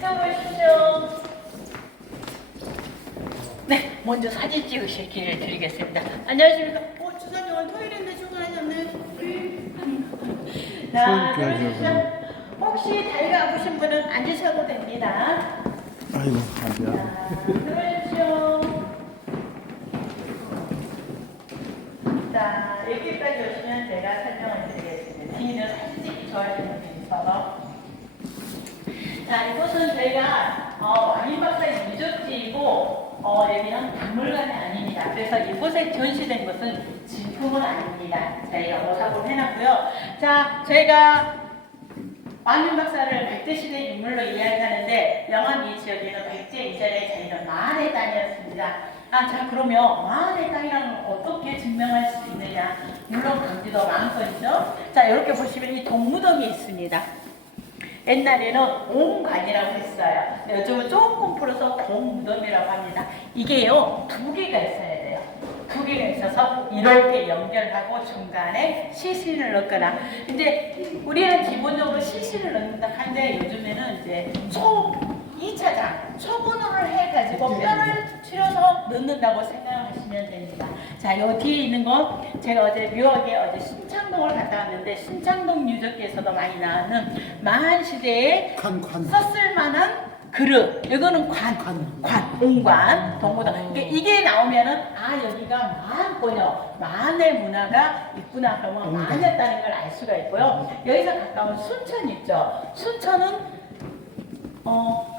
찾아보십시오. 네, 먼저 사진 찍으실 기회를 드리겠습니다. 안녕하십니까? 주사님 오늘 토요일인데 출근하셨네. 자, 들어주십시오. 혹시 다리가 아프신 분은 앉으셔도 됩니다. 아이고, 안 돼. 들어주십시오. 자, 여기까지 오시면 제가 설명을 드리겠습니다. 뒤는 사진 찍기 좋아하시는 분이 있어서. 자, 이곳은 저희가 왕인박사의 유적지이고 여기는 박물관이 아닙니다. 그래서 이곳에 전시된 것은 진품은 아닙니다. 저희가 모사를 해놨고요. 자, 저희가 왕인박사를 백제시대 인물로 이야기하는데 영암 이 지역에는 백제 이전에 저희는 마한의 땅이었습니다. 자, 그러면 마한의 땅이라는 걸 어떻게 증명할 수 있느냐? 물론 강지도 마음껏이죠. 자, 이렇게 보시면 이 동무덤이 있습니다. 옛날에는 옹관이라고 했어요. 요즘은 조금 풀어서 동무덤이라고 합니다. 이게요, 두 개가 있어야 돼요. 두 개가 있어서 이렇게 연결하고 중간에 시신을 넣거나, 이제 우리는 기본적으로 시신을 넣는다 하는데 요즘에는 이제 2차장 초분호를 해가지고 뼈를 치려서 넣는다고 생각하시면 됩니다. 자, 요 뒤에 있는 건 제가 어제 묘하게 신창동을 갔다 왔는데 신창동 유적지에서도 많이 나오는 마한 시대에 썼을 만한 그릇. 이거는 옹관, 동무덤. 그러니까 이게 나오면은 여기가 마한권이요, 마한의 문화가 있구나. 그러면 마한이었다는 걸 알 수가 있고요. 여기서 가까운 순천 있죠. 순천은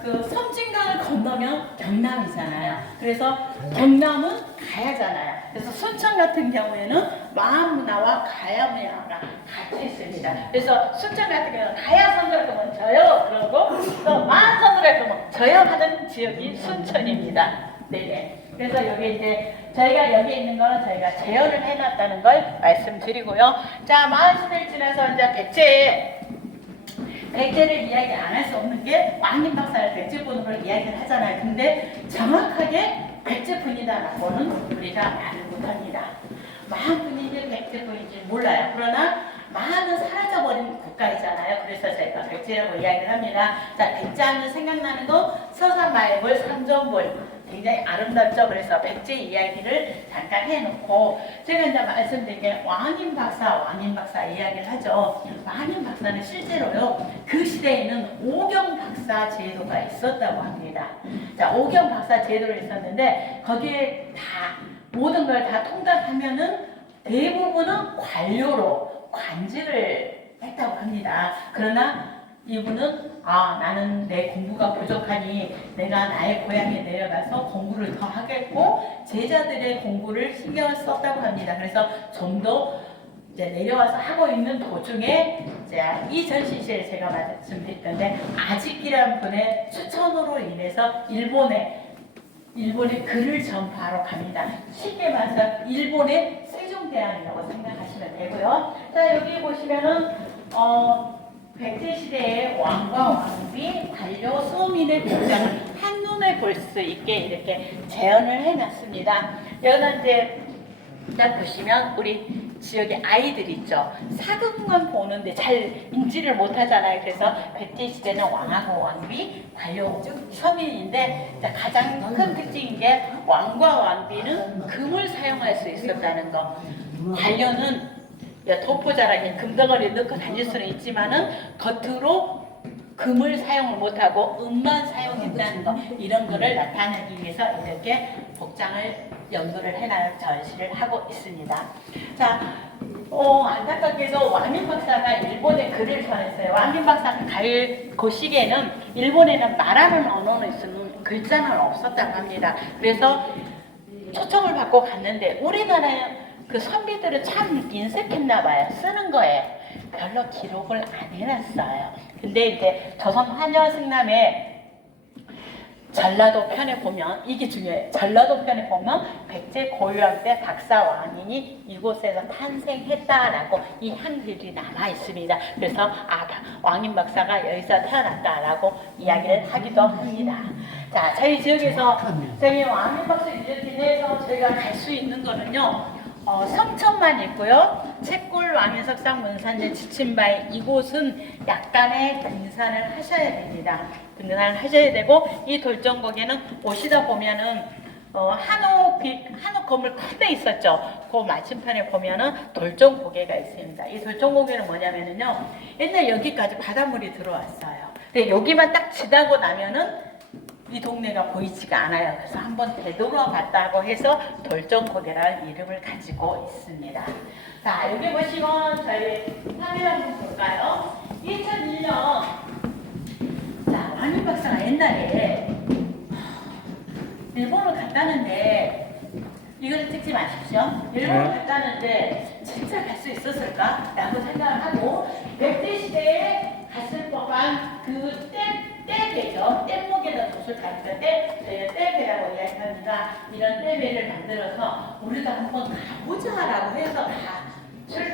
그 섬진강을 건너면 경남이잖아요. 그래서 경남은 가야잖아요. 그래서 순천 같은 경우에는 마한 문화와 가야 문화가 같이 있습니다. 그래서 순천 같은 경우는 가야 선거를 보면 저요 그러고 또 마한 선거를 보면 저요 하는 지역이 순천입니다. 네네. 그래서 여기 이제 저희가 여기 있는 거는 저희가 재현을 해놨다는 걸 말씀드리고요. 자, 마한 시대를 지나서 이제 백제를 이야기 안 할 수 없는 게 왕인박사를 백제분으로 이야기를 하잖아요. 근데 정확하게 백제분이다라고는 우리가 말을 못합니다. 마한분인지 백제분인지 몰라요. 그러나 마한은 사라져버린 국가이잖아요. 그래서 제가 백제라고 이야기를 합니다. 자, 백제하면 생각나는 거 서산마애벌, 삼전불. 굉장히 아름답죠. 그래서 백제 이야기를 잠깐 해놓고 제가 이제 말씀드린 게 왕인박사 이야기를 하죠. 왕인박사는 실제로요, 그 시대에는 오경박사 제도가 있었다고 합니다. 자, 오경박사 제도를 있었는데 거기에 다 모든 걸 다 통달하면은 대부분은 관료로 관직을 했다고 합니다. 그러나 이분은 나는 내 공부가 부족하니 내가 나의 고향에 내려가서 공부를 더 하겠고 제자들의 공부를 신경을 썼다고 합니다. 그래서 좀 더 이제 내려와서 하고 있는 도중에 이 전시실에 제가 말씀드렸던데 아직이라는 분의 추천으로 인해서 일본의 글을 전파하러 갑니다. 쉽게 말해서 일본의 세종대왕이라고 생각하시면 되고요. 자, 여기 보시면은 백제시대의 왕과 왕비, 관료, 서민의 복장을 한눈에 볼 수 있게 이렇게 재현을 해놨습니다. 여기는 이제 딱 보시면 우리 지역의 아이들 있죠. 사극만 보는데 잘 인지를 못하잖아요. 그래서 백제시대는 왕하고 왕비, 관료, 서민인데 가장 큰 특징인 게 왕과 왕비는 금을 사용할 수 있었다는 거. 관료는 독보자라니 금덩어리에 넣고 다닐 수는 있지만은 겉으로 금을 사용을 못하고 은만 사용했다는 거, 이런 거를 나타내기 위해서 이렇게 복장을 연구를 해놔 전시를 하고 있습니다. 자, 안타깝게도 왕인박사가 일본에 글을 전했어요. 왕인박사가 갈 그 시기에는 일본에는 말하는 언어는 있으면 글자는 없었다고 합니다. 그래서 초청을 받고 갔는데 우리나라에 그 선비들은 참 인색했나 봐요. 쓰는 거에 별로 기록을 안 해놨어요. 근데 이제 조선 환여승남의 전라도 편에 보면 이게 중요해요. 전라도 편에 보면 백제 고유왕 때 박사 왕인이 이곳에서 탄생했다라고 이 한글이 남아 있습니다. 그래서 왕인 박사가 여기서 태어났다라고 이야기를 하기도 합니다. 자, 저희 지역에서 저희 왕인 박사 유적지 내에서 저희가 갈 수 있는 거는요, 성천만 있고요. 채골 왕해석상 문산제 지침바에 이곳은 약간의 등산을 하셔야 됩니다. 등산을 하셔야 되고 이 돌정곡에는 오시다 보면은 한옥 건물 큰 데 있었죠. 그 마침판에 보면은 돌정고개가 있습니다. 이 돌정고개는 뭐냐면은요. 옛날 여기까지 바닷물이 들어왔어요. 근데 여기만 딱 지나고 나면은 이 동네가 보이지가 않아요. 그래서 한번 되돌아봤다고 해서 돌정고개라는 이름을 가지고 있습니다. 자, 여기 보시면 저희 화면 한번 볼까요? 2001년 자, 왕인 박사가 옛날에 일본을 갔다는데 이거를 찍지 마십시오. 일본을 갔다는데 진짜 갈 수 있었을까? 라고 생각을 하고 백제 시대에 갔을 법한 그 떼배죠. 뗏목에다 돛을 달을 때 떼배라고 이야기합니다. 이런 떼배를 만들어서 우리도 한번 가보자라고 해서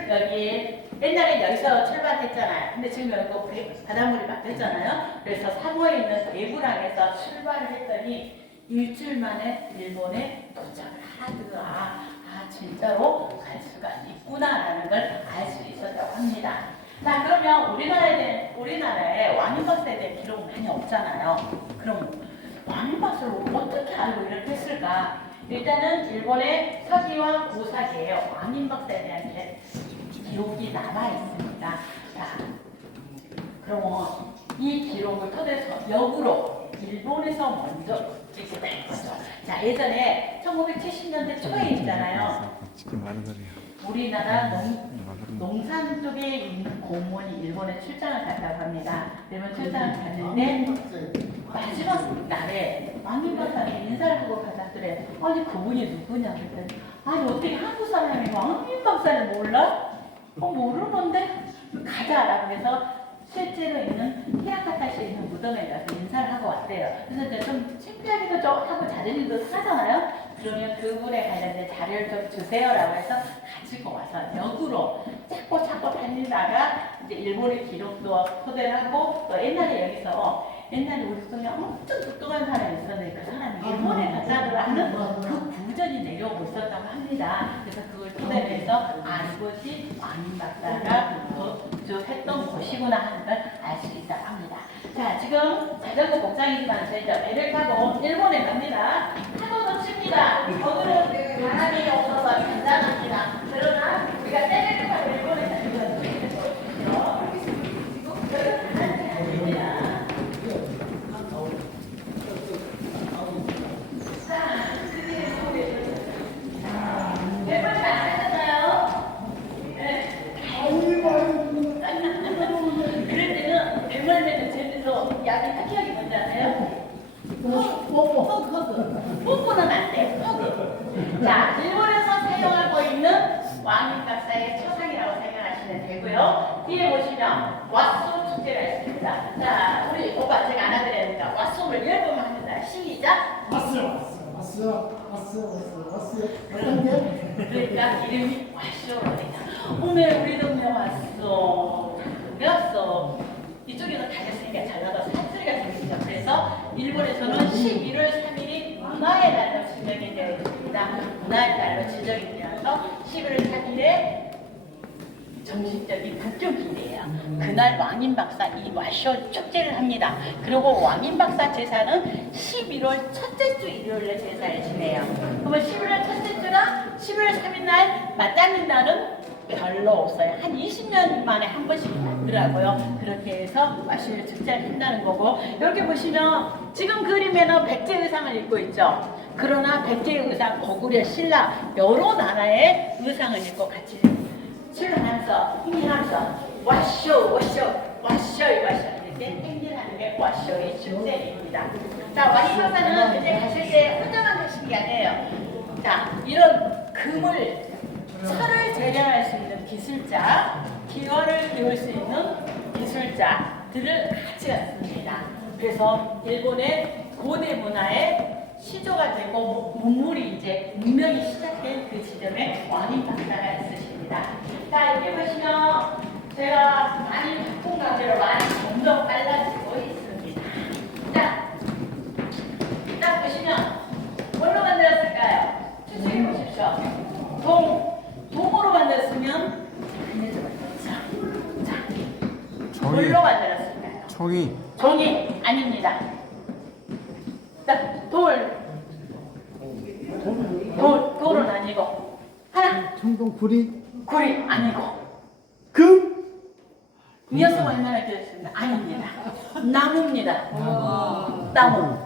여기 옛날에 여기서 출발했잖아요. 근데 지금 여기 바닷물이 막혔잖아요. 그래서 사모에 있는 대구랑에서 출발을 했더니 일주일 만에 일본에 도착을 하더라. 진짜로 갈 수가 있구나라는 걸 알 수 있었다고 합니다. 자, 그러면 우리나라에 왕인박사에 대한 기록은 많이 없잖아요. 그럼 왕인박사를 어떻게 알고 이렇게 했을까? 일단은 일본의 서기와 고사기에 왕인박사에 대한 기록이 남아 있습니다. 자, 그러면 이 기록을 토대로 역으로 일본에서 먼저 찍게 된 거죠. 자, 예전에 1970년대 초에 있잖아요. 우리나라 농산 쪽에 있는 공무원이 일본에 출장을 갔다고 합니다. 일본 출장을 갔는데 마지막 날에 왕인박사한테 인사를 하고 가셨더래. 아니 그분이 누구냐 그랬더니 아니 어떻게 한국 사람이 왕인박사를 몰라? 모르는데 가자라고 해서 실제로 있는 히라카타시에 있는 무덤에 가서 인사를 하고 왔대요. 그래서 이제 좀 창피하기도 좀 하고 자존심도 상하잖아요. 그러면 그분에 관련된 자료를 좀 주세요라고 해서 가지고 와서 역으로 찾고 다니다가 이제 일본의 기록도 소개를 하고 또 옛날에 우리 동네 엄청 똑똑한 사람이 있었는데 그 사람이 일본에 갔다고 하는 그 구전이 내려오고 있었다고 합니다. 그래서 그걸 토대로 해서 이곳이 왕인박사가 했던 곳이구나 하는 걸 알 수 있다고 합니다. 자, 지금 자전거 복장이지만 저희가 배를 타고 일본에 갑니다. 파도도 칩니다. 오늘은 바람이 없어서 괜찮합니다. 그러나 우리가 때를 타고 일본에 가는 건 약이 특이하게 뭔지 아세요? 뽀뽀는 안 돼요. 자, 일본에서 사용하고 있는 왕인박사의 초상이라고 생각하시면 되고요. 뒤에 보시면 왓소 축제가 있습니다. 자, 우리 오빠 제가 안아드리니까 왓소를 10번만 합니다. 시작! 그러니까 이름이 왓쇼입니다. 오늘 우리 동네 왔어. 반갑어. 이쪽에서 다녔으니까 잘 나가서 사투리가 생기죠. 그래서 일본에서는 11월 3일이 문화의 날로 지정이 되어 있습니다. 문화의 날로 지정이 되어서 11월 3일에 정식적인 국교기일이에요. 그날 왕인박사 이 와쇼 축제를 합니다. 그리고 왕인박사 제사는 11월 첫째 주 일요일에 제사를 지내요. 그러면 11월 첫째 주랑 11월 3일 날 맞닿는 날은 별로 없어요. 한 20년 만에 한 번씩 있더라고요. 그렇게 해서 와쇼 축제를 한다는 거고, 여기 보시면 지금 그림에는 백제 의상을 입고 있죠. 그러나 백제 의상, 고구려, 신라 여러 나라의 의상을 입고 같이 출하면서 행진하면서 와쇼 이렇게 행진하는 게 와쇼의 축제입니다. 자, 왕인박사는 그때 가실 때 혼자만 가신 게 아니에요. 자, 이런 철을 재련할 수 있는 기술자, 기원을 배울 수 있는 기술자들을 같이 갔습니다. 그래서 일본의 고대 문화의 시조가 되고 문물이 이제 문명이 시작된 그 지점에 왕인박사가 있으십니다. 자, 여기 보시면 제가 많이 바쁜 가게로 많이 점점 빨라지고 있습니다. 자, 딱 보시면 뭘로 만들었을까요? 추측해 보십시오. 종이. 종이 아닙니다. 자, 돌은 아니고 하나 청동 구리. 구리 아니고 금. 이어서 얼마나 길었습니다. 아닙니다. 나무입니다. 나무.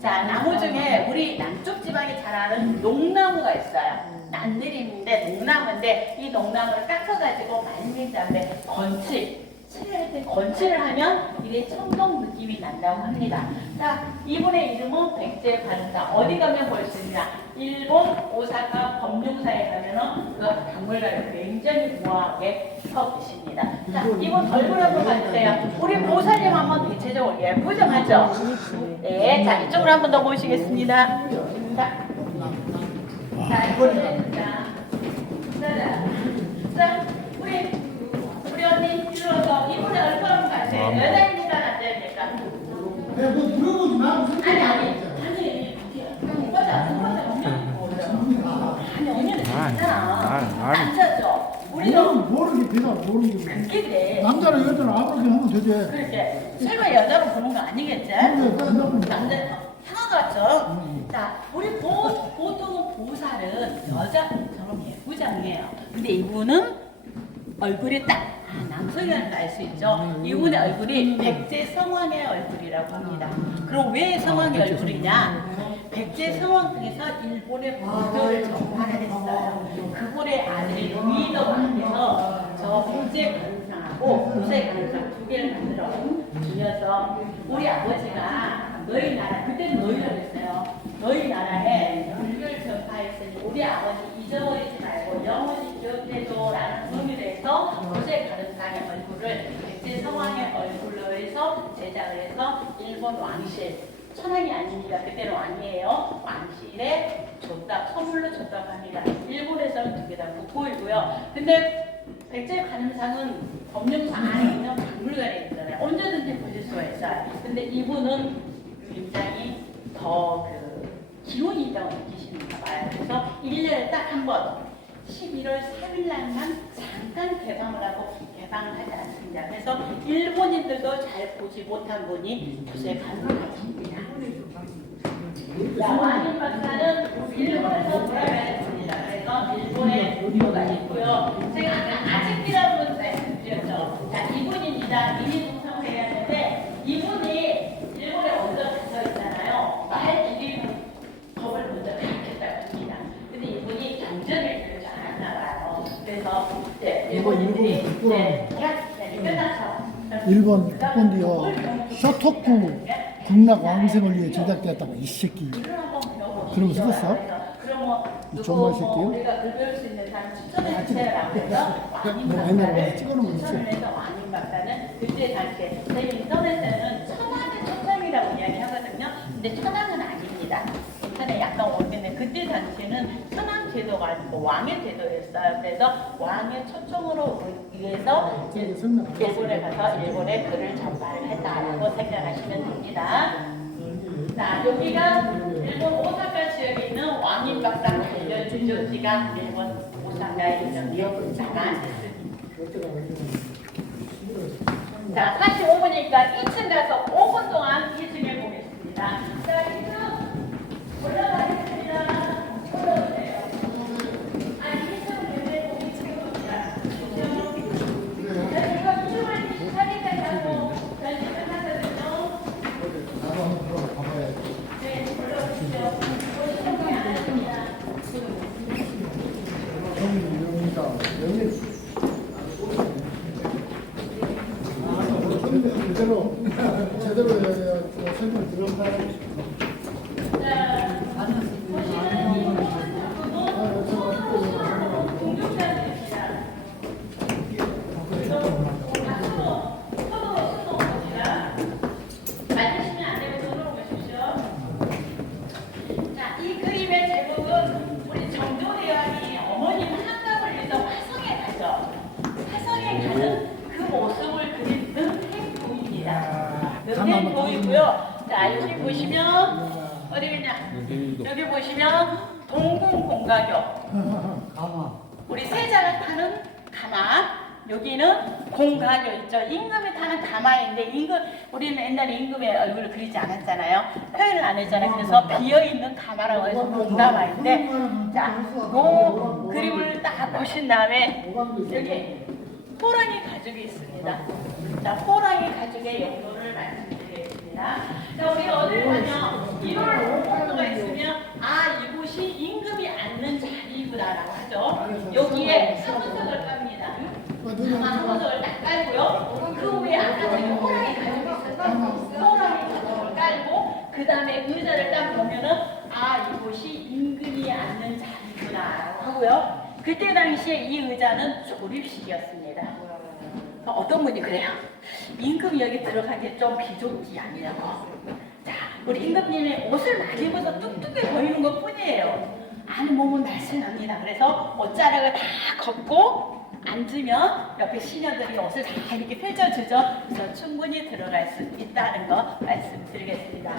자, 나무 중에 우리 남쪽 지방에 자라는 농나무가 있어요. 난들인데 농나무인데 이 농나무를 깎아가지고 말린 다음에 칠할 때 건치를 하면 이게 청동 느낌이 난다고 합니다. 자, 이분의 이름은 백제관사. 어디 가면 볼 수 있냐? 일본 오사카 범용사에 가면은 그 박물관에 굉장히 우아하게 서 계십니다. 자, 이분 얼굴 한번 봐주세요. 우리 보살님 한번 대체적으로 예쁘정하죠? 네, 자 이쪽으로 한 번 더 모시겠습니다. 자, 이분입니다. 자, 우리 언니 들어서 이분의 얼굴 한번 봐주세요. 여자입니까 남자입니까? 뭐 물어보지 마. 아니, 오빠자 아니, 언니는 괜찮아. 남자죠. 우리는 모르게 되나 모르는 게. 그게 돼. 남자랑 여자랑 아무렇게 하면 되지. 그렇게 설마 여자로 보는 거 아니겠지? 남자 상하같죠. 자, 우리 보통은 보살은 여자처럼 예쁘장해요. 근데 이분은 얼굴이 딱 남성이라는 걸 알 수 있죠. 이분의 얼굴이 백제 성왕의 얼굴이라고 합니다. 그럼 왜 성왕의 얼굴이냐? 백제 성왕 중에서 일본의 부도를 전파를 했어요. 그분의 아들이 루이더 왕께서 저 백제 가능상하고 고세 가능상 두 개를 만들어 주셔서 우리 아버지가 너희 나라, 그때는 너희라고 했어요. 너희 나라에 불교를 전파했으니 우리 아버지 잊어버리지 말고 영원히 기억해줘 라는 의미로 해서 고세 가능상의 얼굴을 백제 성왕의 얼굴로 해서 제작을 해서 일본 왕실, 천황이 아닙니다. 그때는 왕이에요. 왕실에 선물로 줬다고 합니다. 일본에서는 두 개 다 돋보이고요. 근데 백제 가능상은 법령상 안에 있는 박물관에 있잖아요. 언제든지 보실 수가 있어요. 근데 이분은 굉장히 더 기운이 있다고 느끼시는가 봐요. 그래서 1년에 딱 한 번 11월 3일 날만 잠깐 개방을 하고 개방을 하지 않습니다. 그래서 일본인들도 잘 보지 못한 분이 요새 가능하십니다. 자, 왕인 박사는 일본에서 돌아가야 됩니다. 그래서 일본에 무료가 있고요. 제가 아까 아직이라는 분 말씀드렸죠. 자, 이분입니다. 민희동성을 해야 하는데 이분이 일본에 먼저 갇혀 있잖아요. 말 길이 법을 먼저 가르쳤다고 합니다. 근데 이분이 경전을 잘 안 나가요. 그래서 일본인들이 끝나서 일본 국본디어 쇼토쿠 극락 왕생을 위해 제작되었다고 이 새끼. 그러고 쓰겠어? 이 존말 새끼요? 우리가 배울 수 있는 사람 추천해 주세요라고 해서 옛날에 찍어놓은 거 있어. 추천해서 왕인 박사는 그때 당시에 제 인터넷에는 천황의 초청이라고 이야기하거든요. 근데 천황은 아닙니다. 인터넷 약간 오는데 그때 당시에는 천황 제도가 아니고 왕의 제도였어요. 그래서 왕의 초청으로 위해서 일본에 가서 일본에 글을 전파를 했다라고 생각하시면 됩니다. 자, 여기가 일본 오사카 지역에 있는 왕인박사 관련 주저지가 일본 오사카에 있는 미역국자가 자, 45분이니까 2층 가서 5분 동안 2층에 보겠습니다. 자, 2층 올라가겠습니다. 올라오세요. 아니, 2층 왜 2층입니다. 2층. 자, 이거 2층을 24기까지 하고 전시 끝났거든요. 네, 올라오십시오. 오시는 분이 안 하십니다. 제대로 설명 들어온다. 자, 보시는 이 모든 공격자들입니다. 그래서 앞으로 손으로 봅니다. 맞으시면 안 되고 손으로 보십시오. 자, 이 그림의 제목은 우리 정조대왕이 어머님 한강을 위해서 화성에 가죠. 화성에 가는 그 모습을 그린 능행도입니다. 능행도이고요. 자, 여기 보시면 어디 있냐? 여기 보시면 동궁공가교. 우리 세자가 타는 가마. 여기는 공가교 있죠. 임금이 타는 가마인데 임금 우리는 옛날에 임금의 얼굴을 그리지 않았잖아요. 표현을 안 했잖아요. 그래서 비어 있는 가마라고 해서 공가마인데 자, 그 그림을 딱 보신 다음에 여기 호랑이 가죽이 있습니다. 자, 호랑이 가죽의 용도를 말씀드리겠습니다. 자, 우리 어딜 가면 이걸 오목도가 있으면 아 이곳이 임금이 앉는 자리구나라고 하죠. 여기에 사무석을 깝니다. 사무석을 딱 깔고요. 그 위에 아까 저기 호랑이 가죽이 있었죠. 호랑이 가죽을 깔고 그 다음에 의자를 딱 보면은 아 이곳이 임금이 앉는 자리구나라고 하고요. 그때 당시에 이 의자는 조립식이었습니다. 어떤 분이 그래요. 임금이 여기 들어간 게 좀 비좁지 않냐고. 자, 우리 임금님이 옷을 많이 입어서 뚱뚱해 보이는 것 뿐이에요. 안 몸은 날씬합니다. 그래서 옷자락을 다 걷고 앉으면 옆에 시녀들이 옷을 다 이렇게 펼쳐주죠. 그래서 충분히 들어갈 수 있다는 거 말씀드리겠습니다.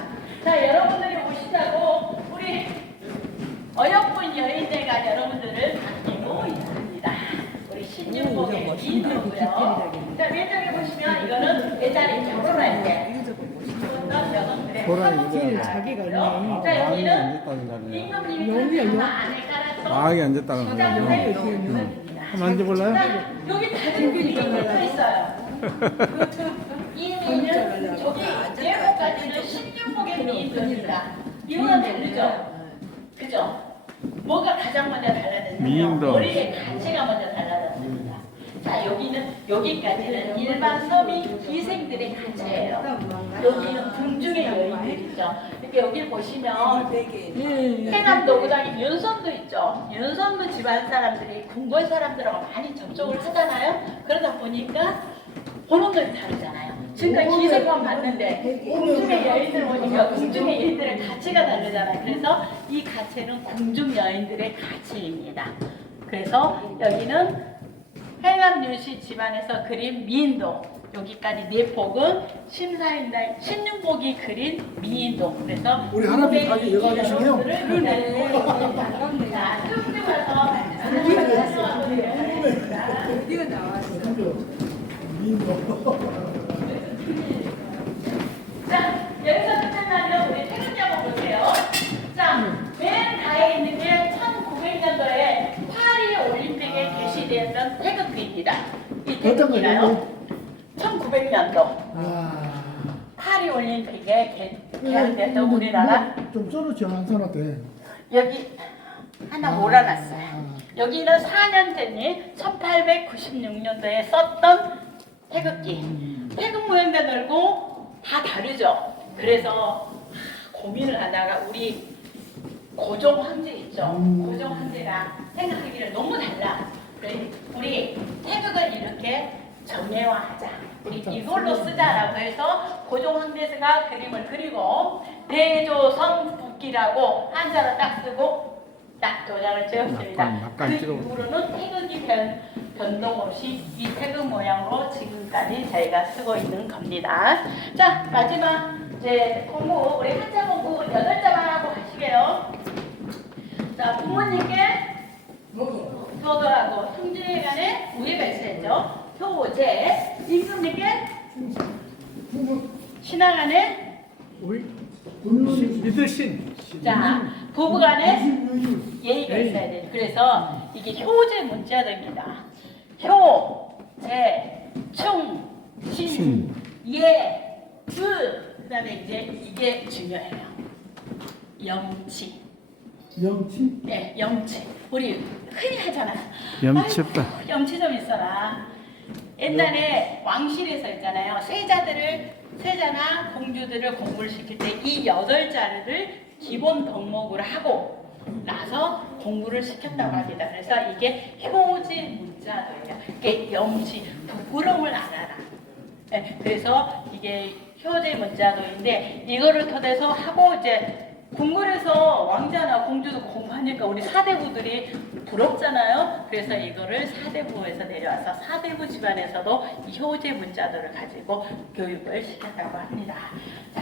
자, 여러분들이 보시자고 우리 어여쁜 여인네가 여러분들을 반기고 있습니다. 우리 신윤복의 미인이고요. 자, 왼쪽에 보시면 이거는 예전에 결혼할 때 입었던 여성 그래. 호랑이 자기가 있네. 자, 여기는 앉았다는 임금님이 가마 안에 깔았던 마왕이 앉았다는 시장의 거예요. 용도입니다. 한번 앉아볼래요? 자, 여기 다른 분이 서 있어요. 이 미인은 저기 예목까지는 신윤복의 미인입니다. 이거는 다르죠? 그죠? 뭐가 가장 먼저 달라졌냐면 미인도. 머리의 가치가 먼저 달라졌습니다. 자, 여기까지는 일반 서민 기생들의 가치예요. 여기는 궁중의 여인들이죠. 이렇게 여기 보시면 해남도 그다음에 윤선도 있죠. 윤선도 집안 사람들이 궁궐 사람들하고 많이 접촉을 하잖아요. 그러다 보니까 보는 건 다르잖아요. 지금까지 기생만 봤는데 궁중의 여인들 보니까 궁중의 여인들의 가치가 다르잖아요. 그래서 이 가치는 궁중 여인들의 가치입니다. 그래서 여기는 해남윤씨 집안에서 그린 미인도, 여기까지 네 폭은 심사인달 신윤복이 그린 미인도. 그래서 우리 할아버지 가게 여가 계시네요. 자, 쭉 들어가서 설명하고 드리겠습니다. 어디가 나왔어? 자, 여기서 끝나면 우리 태극기 한번 보세요. 자, 맨 가에 있는 게 1900년도에 파리 올림픽에 게시되었던 태극기입니다. 이 태극기가요. 1900년도 와. 파리 올림픽에 개항됐던 우리나라 좀 썰었죠, 안 썰었대. 여기 하나 몰아놨어요. 여기는 4년 전인 1896년도에 썼던 태극기. 태극 모양도 넓고 다 다르죠. 그래서 고민을 하다가 우리 고종 황제 있죠. 고종 황제가 생각하기를 너무 달라. 그래, 우리 태극을 이렇게 정례화하자. 우리 이걸로 쓰자라고 해서 고종 황제가 그림을 그리고 대조선 국기라고 한자로 딱 쓰고 딱 도장을 찍었습니다. 낙관 그 찍어. 이후로는 태극이 변동 없이 이 태극 모양으로 지금까지 저희가 쓰고 있는 겁니다. 자, 마지막 이제 공부, 우리 한자 공부 8자만 하고 가시게요. 자, 부모님께 효도하고 성질에 관해 우애 발표했죠. 효제, 임금님께 신앙 안에 믿으신 자, 부부간에 예의가 있어야 돼요. 그래서 이게 효제 문자들입니다. 효, 제, 충, 신, 예, 그다음에 이제 이게 중요해요. 영치. 영치? 네, 영치. 우리 흔히 하잖아. 염치 없다. 아이고, 영치 좀 있어라. 옛날에 왕실에서 있잖아요. 세자나 공주들을 공부를 시킬 때 이 8자리를 기본 덕목으로 하고 나서 공부를 시켰다고 합니다. 그래서 이게 효지 문자예요. 이게 염치, 부끄러움을 안 하라. 네, 그래서 이게 효제 문자도인데 이거를 토대서 하고 이제 궁궐에서 왕자나 공주도 공부하니까 우리 사대부들이 부럽잖아요. 그래서 이거를 사대부에서 내려와서 사대부 집안에서도 이 효제 문자도를 가지고 교육을 시켰다고 합니다. 자,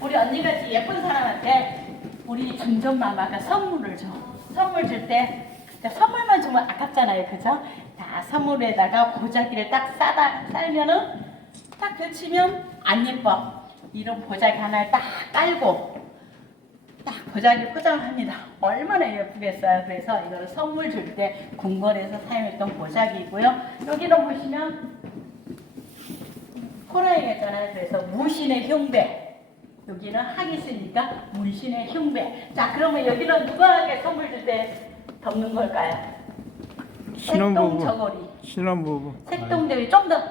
우리 언니같이 예쁜 사람한테 우리 준전마마가 선물을 줘. 선물 줄 때 선물만 주면 아깝잖아요. 그죠? 자, 자, 선물에다가 보자기를 딱 쌀면은 딱 걸치면 안 예뻐. 이런 보자기 하나를 딱 깔고 딱 보자기 포장합니다. 얼마나 예쁘겠어요. 그래서 이거를 선물 줄 때 궁궐에서 사용했던 보자기이고요. 여기는 보시면 호랑이겠잖아요. 그래서 무신의 흉배. 여기는 학이 쓰니까 문신의 흉배. 자, 그러면 여기는 누구에게 선물 줄 때 덮는 걸까요? 신혼부부. 색동저고리. 신혼부부. 색동저고리 좀 더.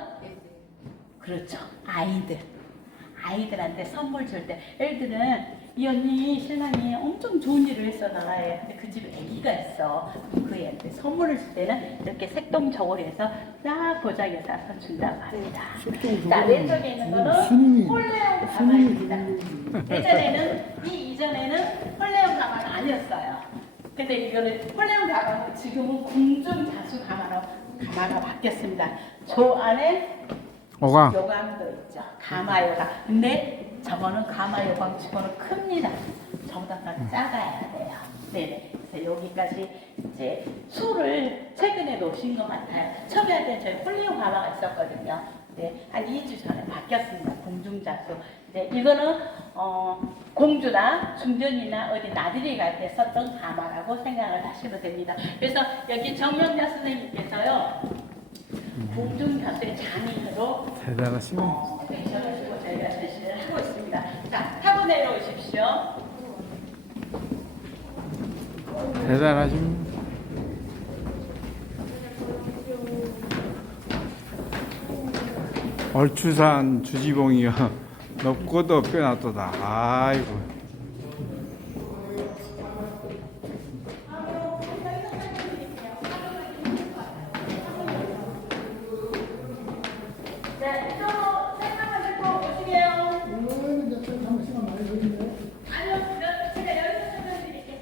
그렇죠. 아이들한테 선물 줄 때 애들은 이 언니 신랑이 엄청 좋은 일을 했어 나라에. 근데 그 집에 아기가 있어. 그 애한테 선물을 줄 때는 이렇게 색동저고리에서 딱 보자기에 싸서 준다고 합니다. 자, 왼쪽에 있는 거는 홀레온 가마입니다. 예전에는 이전에는 홀레온 가마는 아니었어요. 근데 이거는 홀레온 가마고 지금은 궁중 자수 가마가 바뀌었습니다. 저 안에 오강. 요강도 있죠. 가마 요강. 근데 저거는 가마 요강 치고는 큽니다. 저보다 작아야 돼요. 네네. 그래서 여기까지 이제 술을 최근에 놓으신 것 같아요. 처음에 할 때 저희 홀리오 가마가 있었거든요. 네, 한 2주 전에 바뀌었습니다. 공중자수. 네, 이거는 공주나 중전이나 어디 나들이 갈 때 썼던 가마라고 생각을 하시면 됩니다. 그래서 여기 정명자 선생님께서요. 공중자수의 장인으로 대단하시네. 되셔가지고 저희가 제시를 하고 있습니다. 자, 타고 내려오십시오. 대단하십니다. 얼추산 주지봉이여 높고도 빼놨도다. 아이고. 네, 이쪽으로 생각하시고 보시게요. 시간 많이 걸리네. 아니요, 제가 여기서 설명드릴게요.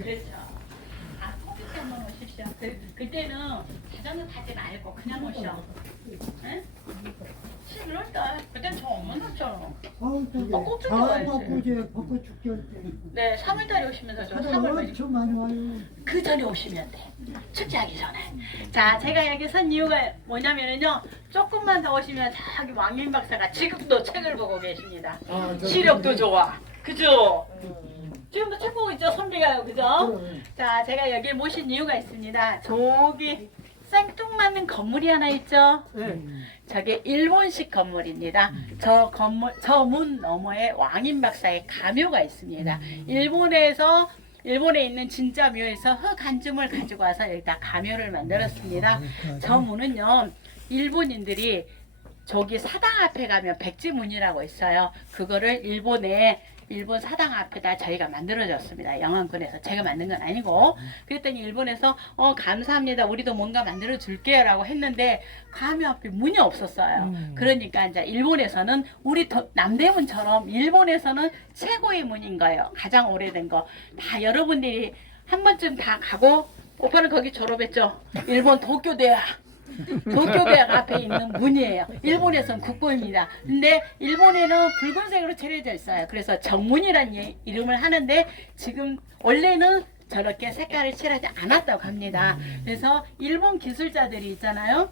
그렇죠. 아, 컴퓨터 한번 오십시오. 그때는 자전거 타지 말고 그냥 오셔. 응? 11월달. 그땐 저 엄마 났잖아. 꼭좀 좋아했지. 벚꽃 축제 할 때. 네, 3월달에 오시면서 저 3월 사람은 말 엄청 많이 와요. 그 전에 오시면 돼. 축제하기 전에. 자, 제가 여기 선 이유가 뭐냐면요. 조금만 더 오시면 저기 왕민 박사가 지금도 책을 보고 계십니다. 시력도 좋아. 그죠? 지금도 책 보고 있죠? 선비가요. 그죠? 자, 제가 여기 모신 이유가 있습니다. 저기 생뚱맞는 건물이 하나 있죠? 저게 일본식 건물입니다. 저 건물, 저 문 너머에 왕인 박사의 가묘가 있습니다. 일본에 있는 진짜 묘에서 흙 한 줌을 가지고 와서 여기다 가묘를 만들었습니다. 저 문은요, 일본인들이 저기 사당 앞에 가면 백지문이라고 있어요. 그거를 일본 사당 앞에다 저희가 만들어줬습니다. 영안군에서. 제가 만든 건 아니고. 그랬더니 일본에서 감사합니다. 우리도 뭔가 만들어 줄게요 라고 했는데 가묘 앞에 문이 없었어요. 그러니까 이제 일본에서는 우리 남대문처럼 일본에서는 최고의 문인 거예요. 가장 오래된 거. 다 여러분들이 한 번쯤 다 가고 오빠는 거기 졸업했죠. 일본 도쿄대학. 도쿄대학 앞에 있는 문이에요. 일본에서는 국보입니다. 근데 일본에는 붉은색으로 칠해져 있어요. 그래서 정문이라는 이름을 하는데 지금 원래는 저렇게 색깔을 칠하지 않았다고 합니다. 그래서 일본 기술자들이 있잖아요.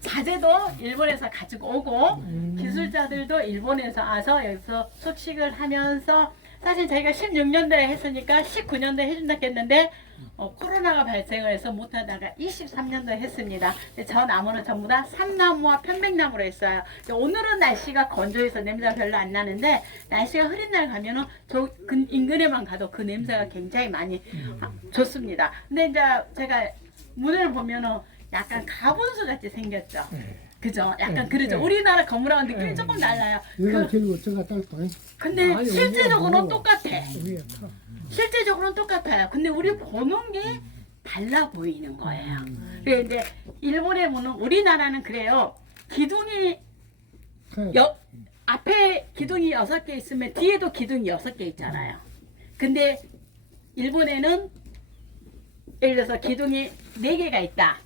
자재도 일본에서 가지고 오고 기술자들도 일본에서 와서 여기서 숙식을 하면서 사실 저희가 16년도에 했으니까 19년도에 해준다고 했는데 코로나가 발생을 해서 못하다가 23년도에 했습니다. 근데 저 나무는 전부 다 삼나무와 편백나무로 했어요. 오늘은 날씨가 건조해서 냄새가 별로 안 나는데 날씨가 흐린 날 가면은 저 인근에만 가도 그 냄새가 굉장히 많이 좋습니다. 근데 이제 제가 문을 보면은 약간 가분수 같이 생겼죠. 그죠? 약간 그러죠. 우리나라 건물하고 느낌이 조금 달라요. 얘가 제일 어쩌가 딸거. 근데 실제적으로는 뭐, 똑같아. 실제적으로는 똑같아요. 근데 우리 보는 게 달라 보이는 거예요. 그래 이제 일본의 문은 우리나라는 그래요. 기둥이 앞에 기둥이 6개 있으면 뒤에도 기둥이 6개 있잖아요. 근데 일본에는 예를 들어서 기둥이 4개가 있다.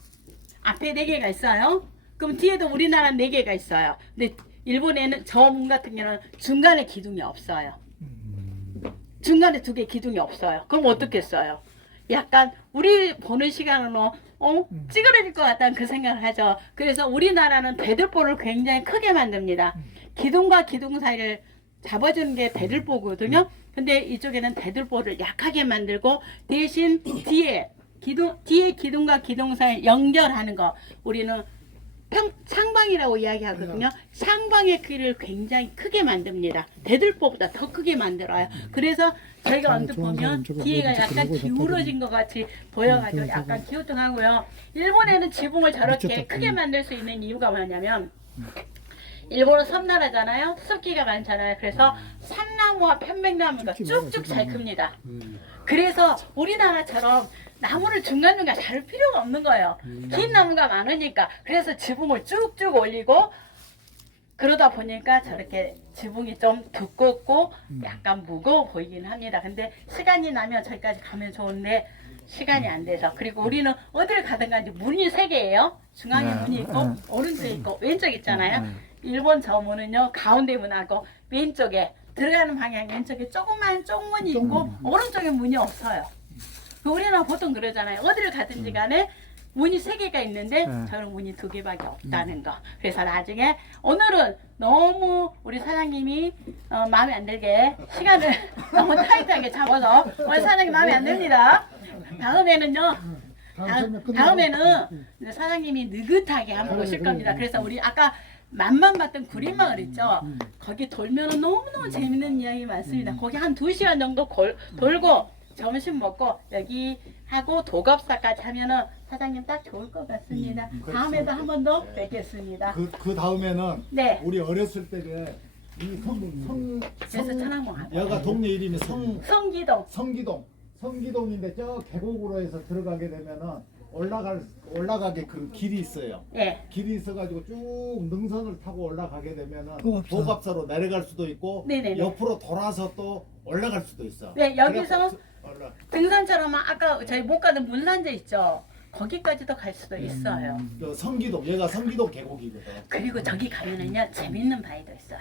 앞에 4개가 있어요. 그럼 뒤에도 우리나라 4개가 있어요. 근데 일본에는 저 문 같은 경우는 중간에 기둥이 없어요. 중간에 2개 기둥이 없어요. 그럼 어떻게 써요? 약간 우리 보는 시간으로 찌그러질 것 같다는 그 생각을 하죠. 그래서 우리나라는 대들보를 굉장히 크게 만듭니다. 기둥과 기둥 사이를 잡아주는 게 대들보거든요. 근데 이쪽에는 대들보를 약하게 만들고 대신 뒤에 기둥과 기둥 사이 연결하는 거 우리는 상방이라고 이야기하거든요. 상방의 크기를 굉장히 크게 만듭니다. 대들보보다 더 크게 만들어요. 그래서 저희가 언뜻 보면 뒤에가 약간 기울어진 것 같이 보여가지고 약간 기우뚱하고요. 일본에는 지붕을 저렇게 크게 만들 수 있는 이유가 뭐냐면 일본은 섬나라잖아요. 습기가 많잖아요. 그래서 산나무와 편백나무가 쭉쭉 잘 큽니다. 그래서 우리나라처럼 나무를 중간중간 자를 필요가 없는 거예요. 긴 나무가 많으니까. 그래서 지붕을 쭉쭉 올리고 그러다 보니까 저렇게 지붕이 좀 두껍고 약간 무거워 보이긴 합니다. 근데 시간이 나면 저기까지 가면 좋은데 시간이 안 돼서. 그리고 우리는 어딜 가든 간에 문이 3개예요. 중앙에 문이 있고 오른쪽에 있고 왼쪽 있잖아요. 일본 저 문은요 가운데 문하고 왼쪽에 들어가는 방향 왼쪽에 조그만 쪽문이 있고 오른쪽에 문이 없어요. 우리는 보통 그러잖아요. 어디를 가든지 간에 문이 3개가 있는데 저는 문이 2개밖에 없다는 거. 그래서 나중에 오늘은 너무 우리 사장님이 마음에 안 들게 시간을 너무 타이트하게 잡아서 오늘 사장님 마음에 안 듭니다. 다음에는요. 다음에는 사장님이 느긋하게 한번 오실 겁니다. 그래서 우리 아까 맛만 봤던 구린마을 있죠. 거기 돌면은 너무너무 재밌는 이야기 많습니다. 거기 한 2시간 정도 돌고 점심 먹고 여기 하고 도갑사까지 하면은 사장님 딱 좋을 것 같습니다. 다음에도 한 번 더 뵙겠습니다. 그 다음에는 네. 우리 어렸을 때에 이 그래서 천왕봉 여가 동네 이름이 성기동. 성기동인데 저 계곡으로 해서 들어가게 되면은 올라가게 그 길이 있어요. 네. 길이 있어가지고 쭉 능선을 타고 올라가게 되면은 도갑사. 도갑사로 내려갈 수도 있고 네네네. 옆으로 돌아서 또 올라갈 수도 있어. 네, 여기서 올라. 등산처럼 아까 저희 못 가던 문산재 있죠. 거기까지도 갈 수도 있어요. 저 성기동 얘가 성기동 계곡이거든. 그리고 저기 가면은요 재밌는 바위도 있어요.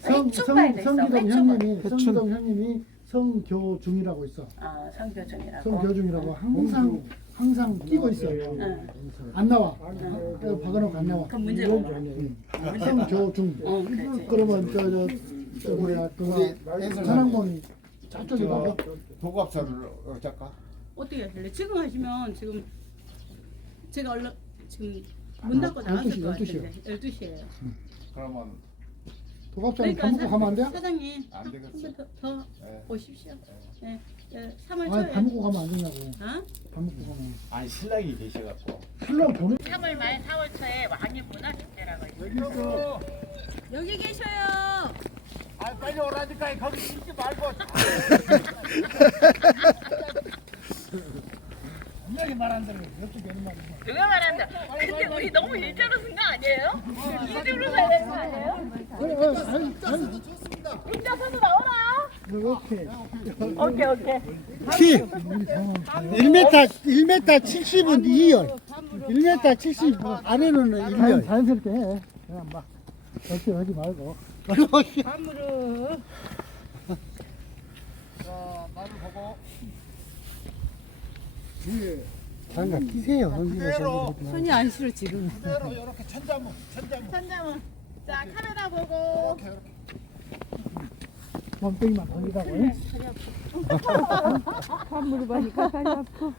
성기동 바위도 있어. 성기동 형님이 성교중이라고 있어. 성교중이라고. 성교중이라고 항상 뛰고 있어요. 안 나와. 박아놓고 안 나와. 그 문제가 뭐야? 성교중. 그렇지. 그러면 저 뭐야 그 천왕봉이 저쪽에 봐. 도갑사를 어쩔까? 어떻게 하실래? 지금 하시면 지금 제가 얼른 지금 문 닫고 나갔을 것 12시 요. 같은데 12시에요. 그러면 도갑사는 밥 먹고 가면 안 돼요? 사장님 안 되겠어. 한 번 더 네. 오십시오. 네. 3월 아니 초에 밥 먹고 가면 안 되냐고. 어? 밥 먹고 가면. 아니 신랑이 계셔갖고. 신랑 보내. 3월 말 4월 초에 왕의 문화축제라고 있어요. 여기서 여기 계셔요. 아 빨리 오라니까 거기 있지 말고. 분명히 말한 대로 옆쪽에 있는 말이야. 누가 말한다. 근데 우리 너무 일자로 쓴 거 아니에요? 일자로 써야 되는 거 아니에요? 일자 서도 나오나? 오케이. 오케이. 키 1m 70은 2열. 1m 70 아래로는 1열. 자연스럽게 해. 그냥 막 어떻게 하지 말고. 밤으로. 자 나를 보고. 장갑 끼세요. 그대로. 손이 안 싫어 지금. 그대로 이렇게 천자문. 천장은 자 카메라 보고 몸뚱이만 돌리라고. 밤으로 보니까 다리 아파.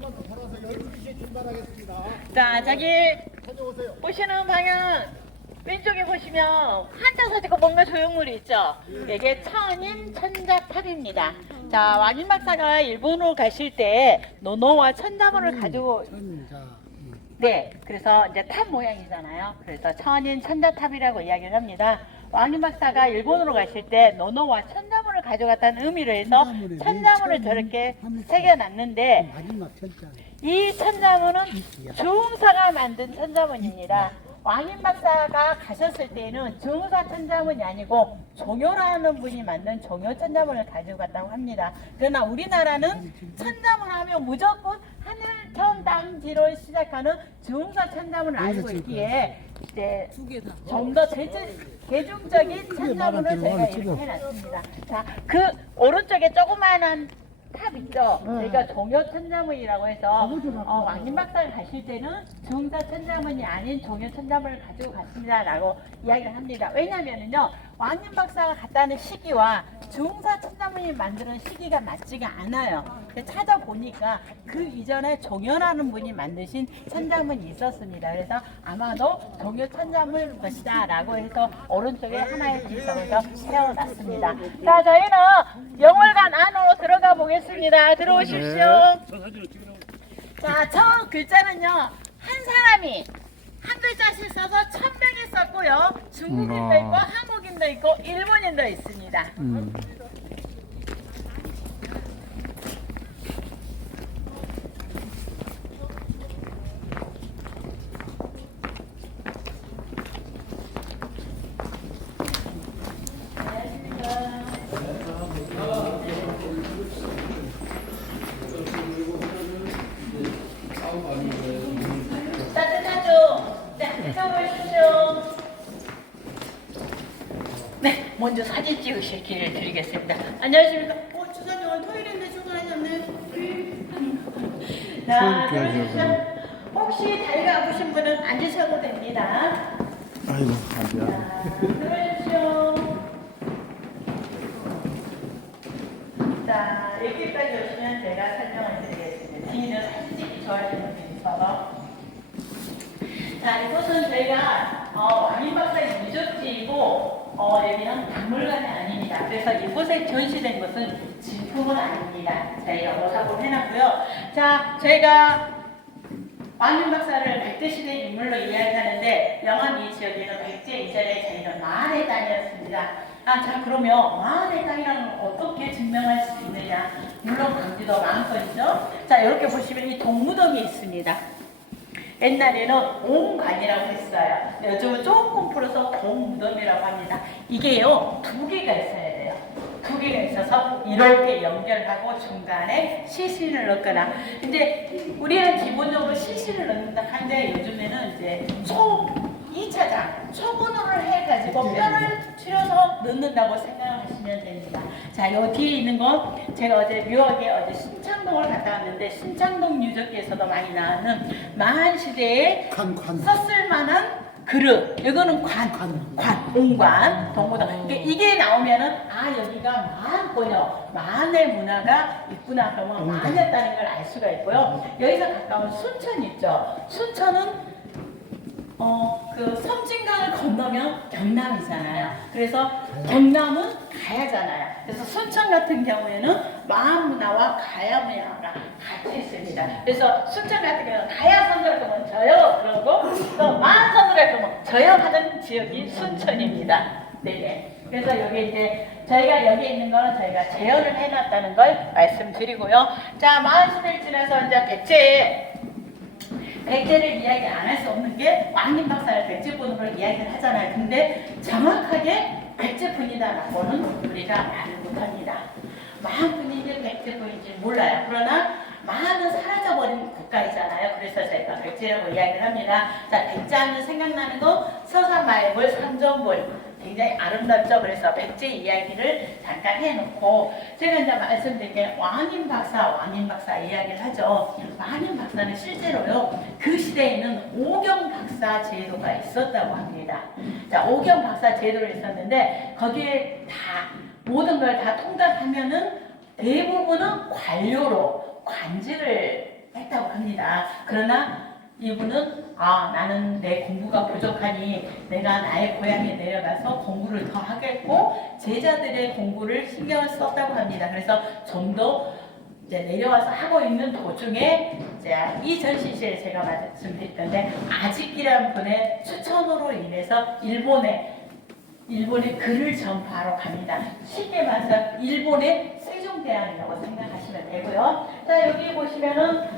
한번 돌아서 12시에 출발하겠습니다. 자 저기 다녀오세요. 보시는 방향 왼쪽에 보시면 한자 서지고 뭔가 조형물이 있죠. 이게 천인 천자탑입니다. 자 왕인 박사가 일본으로 가실 때 노노와 천자문을 가지고 네 그래서 이제 탑 모양이잖아요. 그래서 천인 천자탑이라고 이야기를 합니다. 왕인 박사가 일본으로 가실 때 노노와 천자문을 가져갔다는 의미로 해서 천자문을 저렇게 새겨놨는데 마지막 천장. 이 천자문은 주웅사가 만든 천자문입니다. 왕인 박사가 가셨을 때에는 정사 천자문이 아니고 종효라는 분이 만든 종효 천자문을 가지고 갔다고 합니다. 그러나 우리나라는 천자문 하면 무조건 하늘천당지로 시작하는 정사 천자문을 알고 있기에 이제 좀 더 대중적인 천자문을 저희가 이렇게 해놨습니다. 자, 그 오른쪽에 조그마한 탑 있죠? 저희가 종효 천자문이라고 해서 왕님 박사를 가실 때는 정사 천자문이 아닌 종효 천자문을 가지고 갔습니다 라고 이야기를 합니다. 왜냐면은요, 왕님 박사가 갔다는 시기와 정사 천자문이 만드는 시기가 맞지가 않아요. 찾아보니까 그 이전에 종효라는 분이 만드신 천자문이 있었습니다. 그래서 아마도 종효 천자문일 것이다 라고 해서 오른쪽에 하나의 지성에서 세워놨습니다. 자, 저희는 영월관 안으로 들어가 보겠습니다. 들어오십시오. 자, 저 글자는요, 한 사람이 한 글자씩 써서 1000명이 썼고요. 중국인도 있고 한국인도 있고 일본인도 있습니다. 네, 먼저 사진 찍으실 기회를 드리겠습니다. 안녕하십니까? 주사님 오늘 토요일인데 출근하셨네. 자, 들어주십시오. 혹시 다리가 아프신 분은 앉으셔도 됩니다. 아이고, 아니야. 자, 들어주십시오. 자, 여기까지 오시면 제가 설명을 드리겠습니다. 뒤는 사진 찍기 좋아하시는 분이 있어서. 자, 이곳은 저희가 왕인 박사의 유적지이고 여기는 박물관이 아닙니다. 그래서 이곳에 전시된 것은 진품은 아닙니다. 저희가 모사를 해놨고요. 자, 저희가 왕인 박사를 백제시대 인물로 이야기하는데 영암 이 지역에는 백제 이전에 저희는 마한의 땅이었습니다. 자, 그러면 마한의 땅이라는 걸 어떻게 증명할 수 있느냐? 물론 강지도 마한건이죠. 자, 이렇게 보시면 이 동무덤이 있습니다. 옛날에는 옹관이라고 했어요. 요즘은 조금 풀어서 동무덤이라고 합니다. 이게요, 두 개가 있어야 돼요. 두 개가 있어서 이렇게 연결하고 중간에 시신을 넣거나. 이제 우리는 기본적으로 시신을 넣는다 하는데 요즘에는 이제 2차장 초분호를 해가지고 뼈를 추려서 넣는다고 생각하시면 됩니다. 자, 요 뒤에 있는 건 제가 어제 묘하게 신창동을 갔다 왔는데 신창동 유적지에서도 많이 나오는 마한 시대에 썼을 만한 그릇. 이거는 옹관, 동무덤. 이게 나오면은 여기가 마한권이요, 마한의 문화가 있구나. 그러면 마한이었다는 걸 알 수가 있고요. 여기서 가까운 순천 있죠. 순천은 그 섬진강을 건너면 경남이잖아요. 그래서 경남은 가야잖아요. 그래서 순천 같은 경우에는 마한 문화와 가야 문화가 같이 있습니다. 그래서 순천 같은 경우는 가야 선들 거면 저요 그러고 또 마한 선들 거면 저요 하는 지역이 순천입니다. 네네. 그래서 여기 이제 저희가 여기 있는 거는 저희가 재현을 해놨다는 걸 말씀드리고요. 자, 마한 시대를 지나서 이제 백제를 이야기 안 할 수 없는 게 왕님 박사를 백제분으로 이야기를 하잖아요. 근데 정확하게 백제분이다라고는 우리가 말을 못합니다. 마한분인지 백제분인지 몰라요. 그러나 마한은 사라져버린 국가이잖아요. 그래서 저희가 백제라고 이야기를 합니다. 자, 백제하면 생각나는 거 서산마애불, 삼전불 굉장히 아름답죠. 그래서 백제 이야기를 잠깐 해놓고 제가 이제 말씀드린 게 왕인 박사 이야기를 하죠. 왕인 박사는 실제로요, 그 시대에는 오경 박사 제도가 있었다고 합니다. 자, 오경 박사 제도를 있었는데 거기에 다 모든 걸 다 통달하면은 대부분은 관료로 관직을 했다고 합니다. 그러나 이분은 나는 내 공부가 부족하니 내가 나의 고향에 내려가서 공부를 더 하겠고 제자들의 공부를 신경을 썼다고 합니다. 그래서 좀 더 이제 내려와서 하고 있는 도중에 이제 이 전시실에 제가 말씀드렸던데 아직이라는 분의 추천으로 인해서 일본의 글을 전파하러 갑니다. 쉽게 말해서 일본의 세종대왕이라고 생각하시면 되고요. 자, 여기 보시면은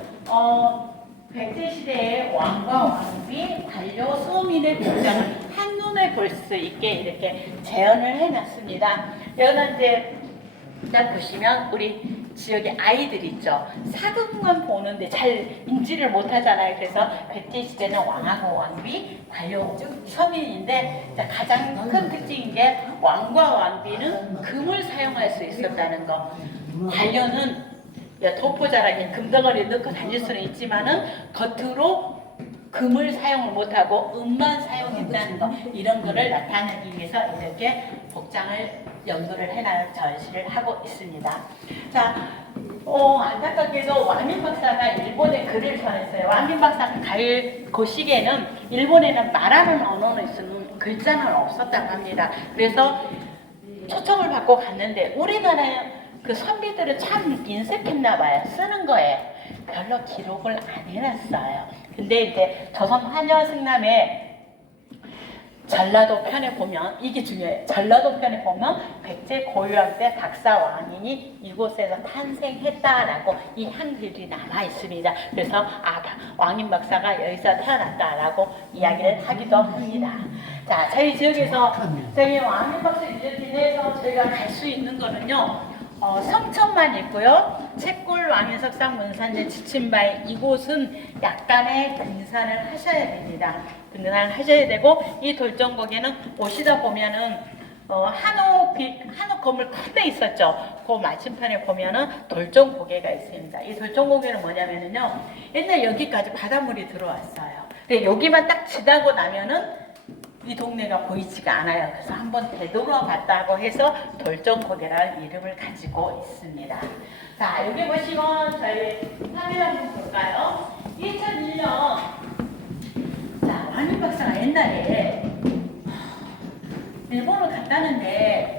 백제시대의 왕과 왕비, 관료, 서민의 복장을 한눈에 볼 수 있게 이렇게 재현을 해놨습니다. 여기는 이제 딱 보시면 우리 지역의 아이들 있죠. 사극만 보는데 잘 인지를 못하잖아요. 그래서 백제시대는 왕하고 왕비, 관료, 서민인데 가장 큰 특징인 게 왕과 왕비는 금을 사용할 수 있었다는 거. 관료는 독보자라게 금덩어리에 넣고 다닐 수는 있지만은 겉으로 금을 사용을 못하고 은만 사용했다는 거, 이런 거를 나타내기 위해서 이렇게 복장을 연구를 해놔 전시를 하고 있습니다. 자, 안타깝게도 왕민 박사가 일본에 글을 전했어요. 왕민 박사가 갈 그 시기에는 일본에는 말하는 언어는 있으면 글자는 없었다고 합니다. 그래서 초청을 받고 갔는데 우리나라의 그 선비들은 참 인색했나 봐요. 쓰는 거에 별로 기록을 안 해놨어요. 근데 이제 조선 환여 승남의 전라도 편에 보면 이게 중요해요. 전라도 편에 보면 백제 고유왕 때 박사 왕인이 이곳에서 탄생했다라고 이 한글이 남아 있습니다. 그래서 왕인 박사가 여기서 태어났다라고 이야기를 하기도 합니다. 자, 저희 지역에서 저희 왕인 박사 유적지 내에서 저희가 갈 수 있는 거는요. 성천만 있고요. 채골 왕인석상 문산제 지침바에 이곳은 약간의 등산을 하셔야 됩니다. 등산을 하셔야 되고 이 돌정곡에는 오시다 보면은 한옥 건물 큰 데 있었죠. 그 맞은편에 보면은 돌정고개가 있습니다. 이 돌정고개는 뭐냐면은요. 옛날 여기까지 바닷물이 들어왔어요. 근데 여기만 딱 지나고 나면은 이 동네가 보이지가 않아요. 그래서 한번 되돌아봤다고 해서 돌정고개라는 이름을 가지고 있습니다. 자, 여기 보시면 저희 화면 한번 볼까요? 2001년 자, 왕인 박사가 옛날에 일본을 갔다는데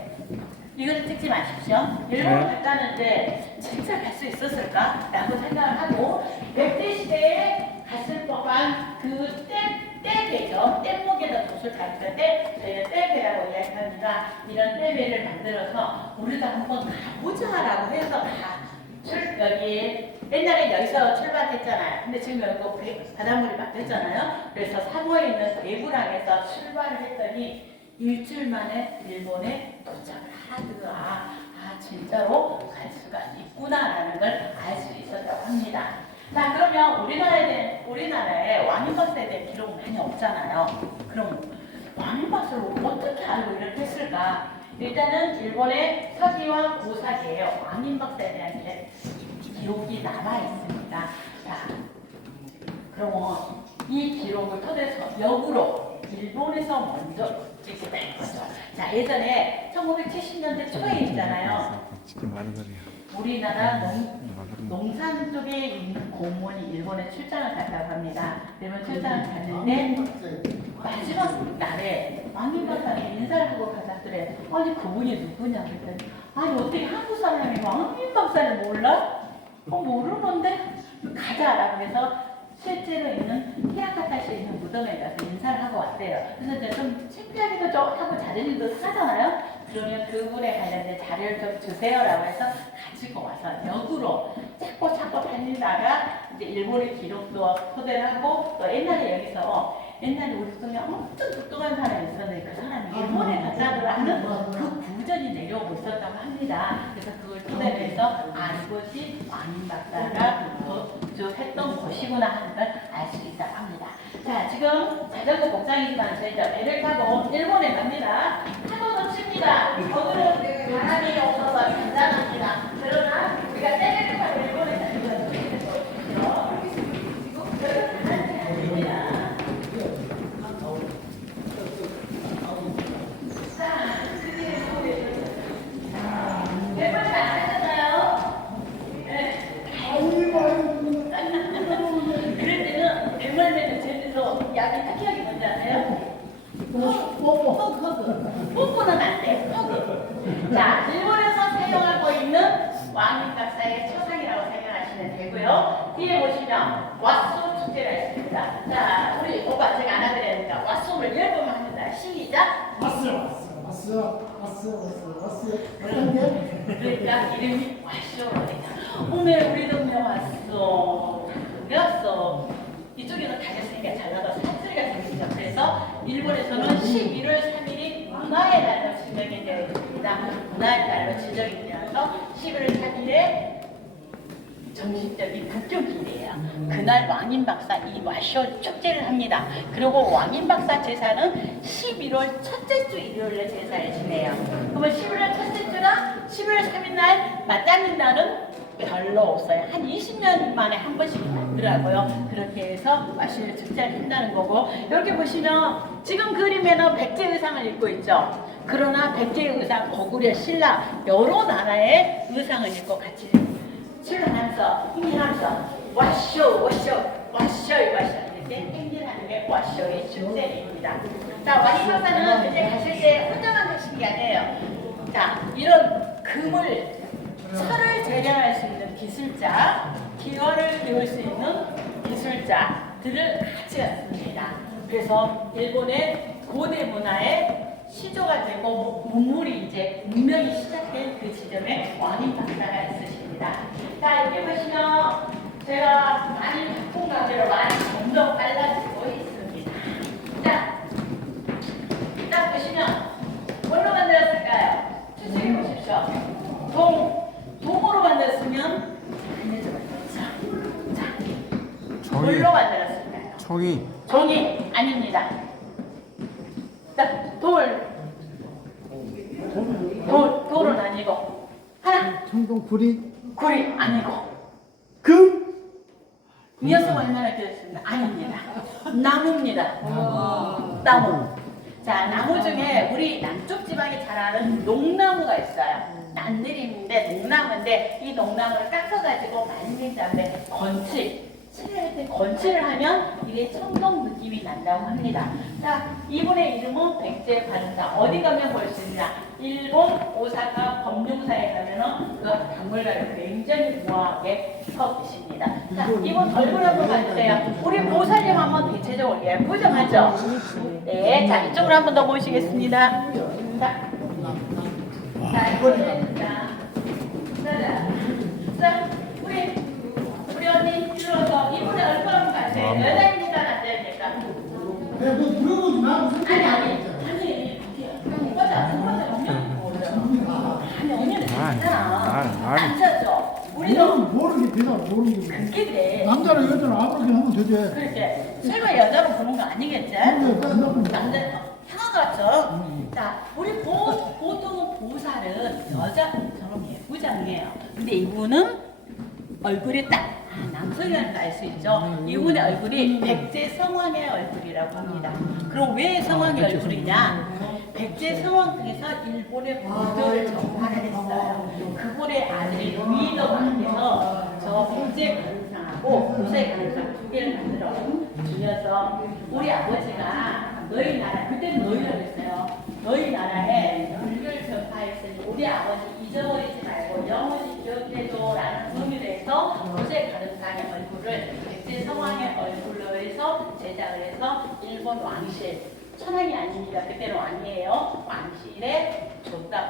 이걸 찍지 마십시오. 일본을 갔다는데 진짜 갈 수 있었을까? 라고 생각을 하고 백제시대에 갔을 법한 그 떼배죠. 뗏목에다 돛을 달릴 때 저희가 떼배라고 이야기합니다. 이런 떼배를 만들어서 우리도 한번 가보자라고 해서 여기 옛날에 여기서 출발했잖아요. 근데 지금 여기 바닷물이 막혔잖아요. 그래서 사모에 있는 대구랑에서 출발을 했더니 일주일 만에 일본에 도착을 하더라. 진짜로 갈 수가 있구나라는 걸 알 수 있었다고 합니다. 자, 그러면 우리나라에 왕인박사에 대한 기록은 많이 없잖아요. 그럼 왕인박사를 어떻게 알고 이렇게 했을까? 일단은 일본의 서기와 고사기에 왕인박사에 대한 기록이 남아 있습니다. 자, 그러면 이 기록을 토대로 역으로 일본에서 먼저 찍게 된 거죠. 자, 예전에 1970년대 초에 있잖아요. 진짜 많은 소리야. 우리나라 농산 쪽에 있는 공무원이 일본에 출장을 갔다고 합니다. 일본 출장을 갔는데 마지막 날에 왕인 박사에게 인사를 하고 가자더래. 아니 그분이 누구냐 그랬더니 아니 어떻게 한국 사람이 왕인 박사를 몰라? 모르는데 가자라고 해서 실제로 있는 히라카타시에 있는 무덤에 가서 인사를 하고 왔대요. 그래서 이제 좀 창피하기도 좀 하고 다른 일도 하잖아요. 그러면 그분에 관련된 자료를 좀 주세요라고 해서 가지고 와서 역으로 찾고 다니다가 이제 일본의 기록도 토대를 하고 또 옛날에 우리 동네 엄청 똑똑한 사람이 있었는데 그 사람이 일본에 갔다더라 하는 그 구전이 내려오고 있었다고 합니다. 그래서 그걸 토대로 해서 이곳이 왕인 박사가 했던 곳이구나 하는 걸 알 수 있다고 합니다. 자, 지금 자전거 복장이지만 저희가 배를 타고 일본에 갑니다. 파도 넘칩니다. 오늘은 바람이 없어서 괜찮합니다. 그러나 우리가 떼를 타고 일본에 가면 약이 특이하게 뭔지 아세요? 허그. 뽀뽀는 안 돼. 허그. 자, 일본에서 사용하고 있는 왕인 박사의 초상이라고 생각하시면 되고요. 뒤에 보시면 왓소 축제가 있습니다. 자, 우리 오빠 제가 안아드리니까 왓소를 10번만 합니다. 시작. 왔어. 그러니까 이름이 왓쇼로 되죠. 오늘 우리 동네 왔어. 어디 왔어? 이쪽에는 가졌으니까 잘라서 사투리가 생기죠. 그래서 일본에서는 11월 3일이 문화의 날로 지정이 되어 있습니다. 문화의 날로 지정이 되어서 11월 3일에 정신적인 국경일이에요. 그날 왕인박사 이 와쇼 축제를 합니다. 그리고 왕인박사 제사는 11월 첫째 주 일요일에 제사를 지내요. 그러면 11월 첫째 주랑 11월 3일 날 맞닿는 날은 별로 없어요. 한 20년 만에 한 번씩 있더라고요. 그렇게 해서 와쇼 축제를 한다는 거고, 여기 보시면 지금 그림에는 백제 의상을 입고 있죠. 그러나 백제 의상, 고구려, 신라 여러 나라의 의상을 입고 같이 출연하면서 행진하면서 와쇼 이렇게 행진하는 게 와쇼의 축제입니다. 자, 왕인박사는 이제 가실 때 혼자만 가시는 게 아니에요. 자, 이런 금을 철을 재련할 수 있는 기술자, 기와를 배울 수 있는 기술자들을 같이 갔습니다. 그래서 일본의 고대 문화의 시조가 되고 문물이 이제 문명이 시작된 그 지점에 왕인박사가 있으십니다. 자, 여기 보시면 제가 많이 바꾼 가지로 많이 점점 빨라지고 있습니다. 자, 딱 보시면 뭘로 만들었을까요? 추측해 보십시오. 동으로 만들었으면 안에서 만들었죠. 자, 뭘로 만들었을까요? 종이 아닙니다. 자, 돌은 아니고 하나 청동 구리 구리 아니고 금 이어서 얼마나 들었습니다. 아닙니다. 나무입니다. 나무. 자, 나무 중에 우리 남쪽 지방에 자라는 농나무가 있어요. 난느림인데 농나무인데 이 농나무를 깎아가지고 말린 다음에 칠할 때 건칠을 하면 이게 청동 느낌이 난다고 합니다. 자, 이분의 이름은 백제 관사. 어디 가면 볼 수 있냐? 일본 오사카 범용사에 가면은 그 박물관을 굉장히 우아하게 서 계십니다. 자, 이분 얼굴 한번 봐주세요. 우리 보살님 한번 대체적으로 예쁘죠, 맞죠? 네, 자, 이쪽으로 한번 더 모시겠습니다. 자, 이번에는 자, 우리 언니 일로서 이분의 얼굴 한번 봐주세요. 여자입니까, 남자입니까? 내가 뭐 물어보지 마. 남자죠. 우리도 모르는 게 되잖아. 모르는 게. 그게 돼. 남자랑 여자랑 아무렇게 하면 되지. 그렇게 설마 여자로 보는 거 아니겠지? 남자 상하같죠. 자, 우리 보통은 보살은 여자처럼 예쁘지 않게요. 근데 이분은 얼굴이 딱 남성이라는 걸 알 수 있죠. 이분의 얼굴이 백제 성왕의 얼굴이라고 합니다. 그럼 왜 성왕의 얼굴이냐? 백제 성왕에서 일본의 부도를 정화를 했어요. 그분의 아들이 위덕왕께서 저 백제 관상하고 고세 관상 두 개를 만들어 주셔서 우리 아버지가 너희 나라, 그때는 너희라고 했어요. 너희 나라에 불교를 전파했으니 우리 아버지 잊어버리지 말고 영원히 기억해줘라는 의미로 해서 고세 가름상의 얼굴을 백제 성왕의 얼굴로 해서 제작을 해서 일본 왕실, 천황이 아닙니다. 그때는 왕이에요. 왕실에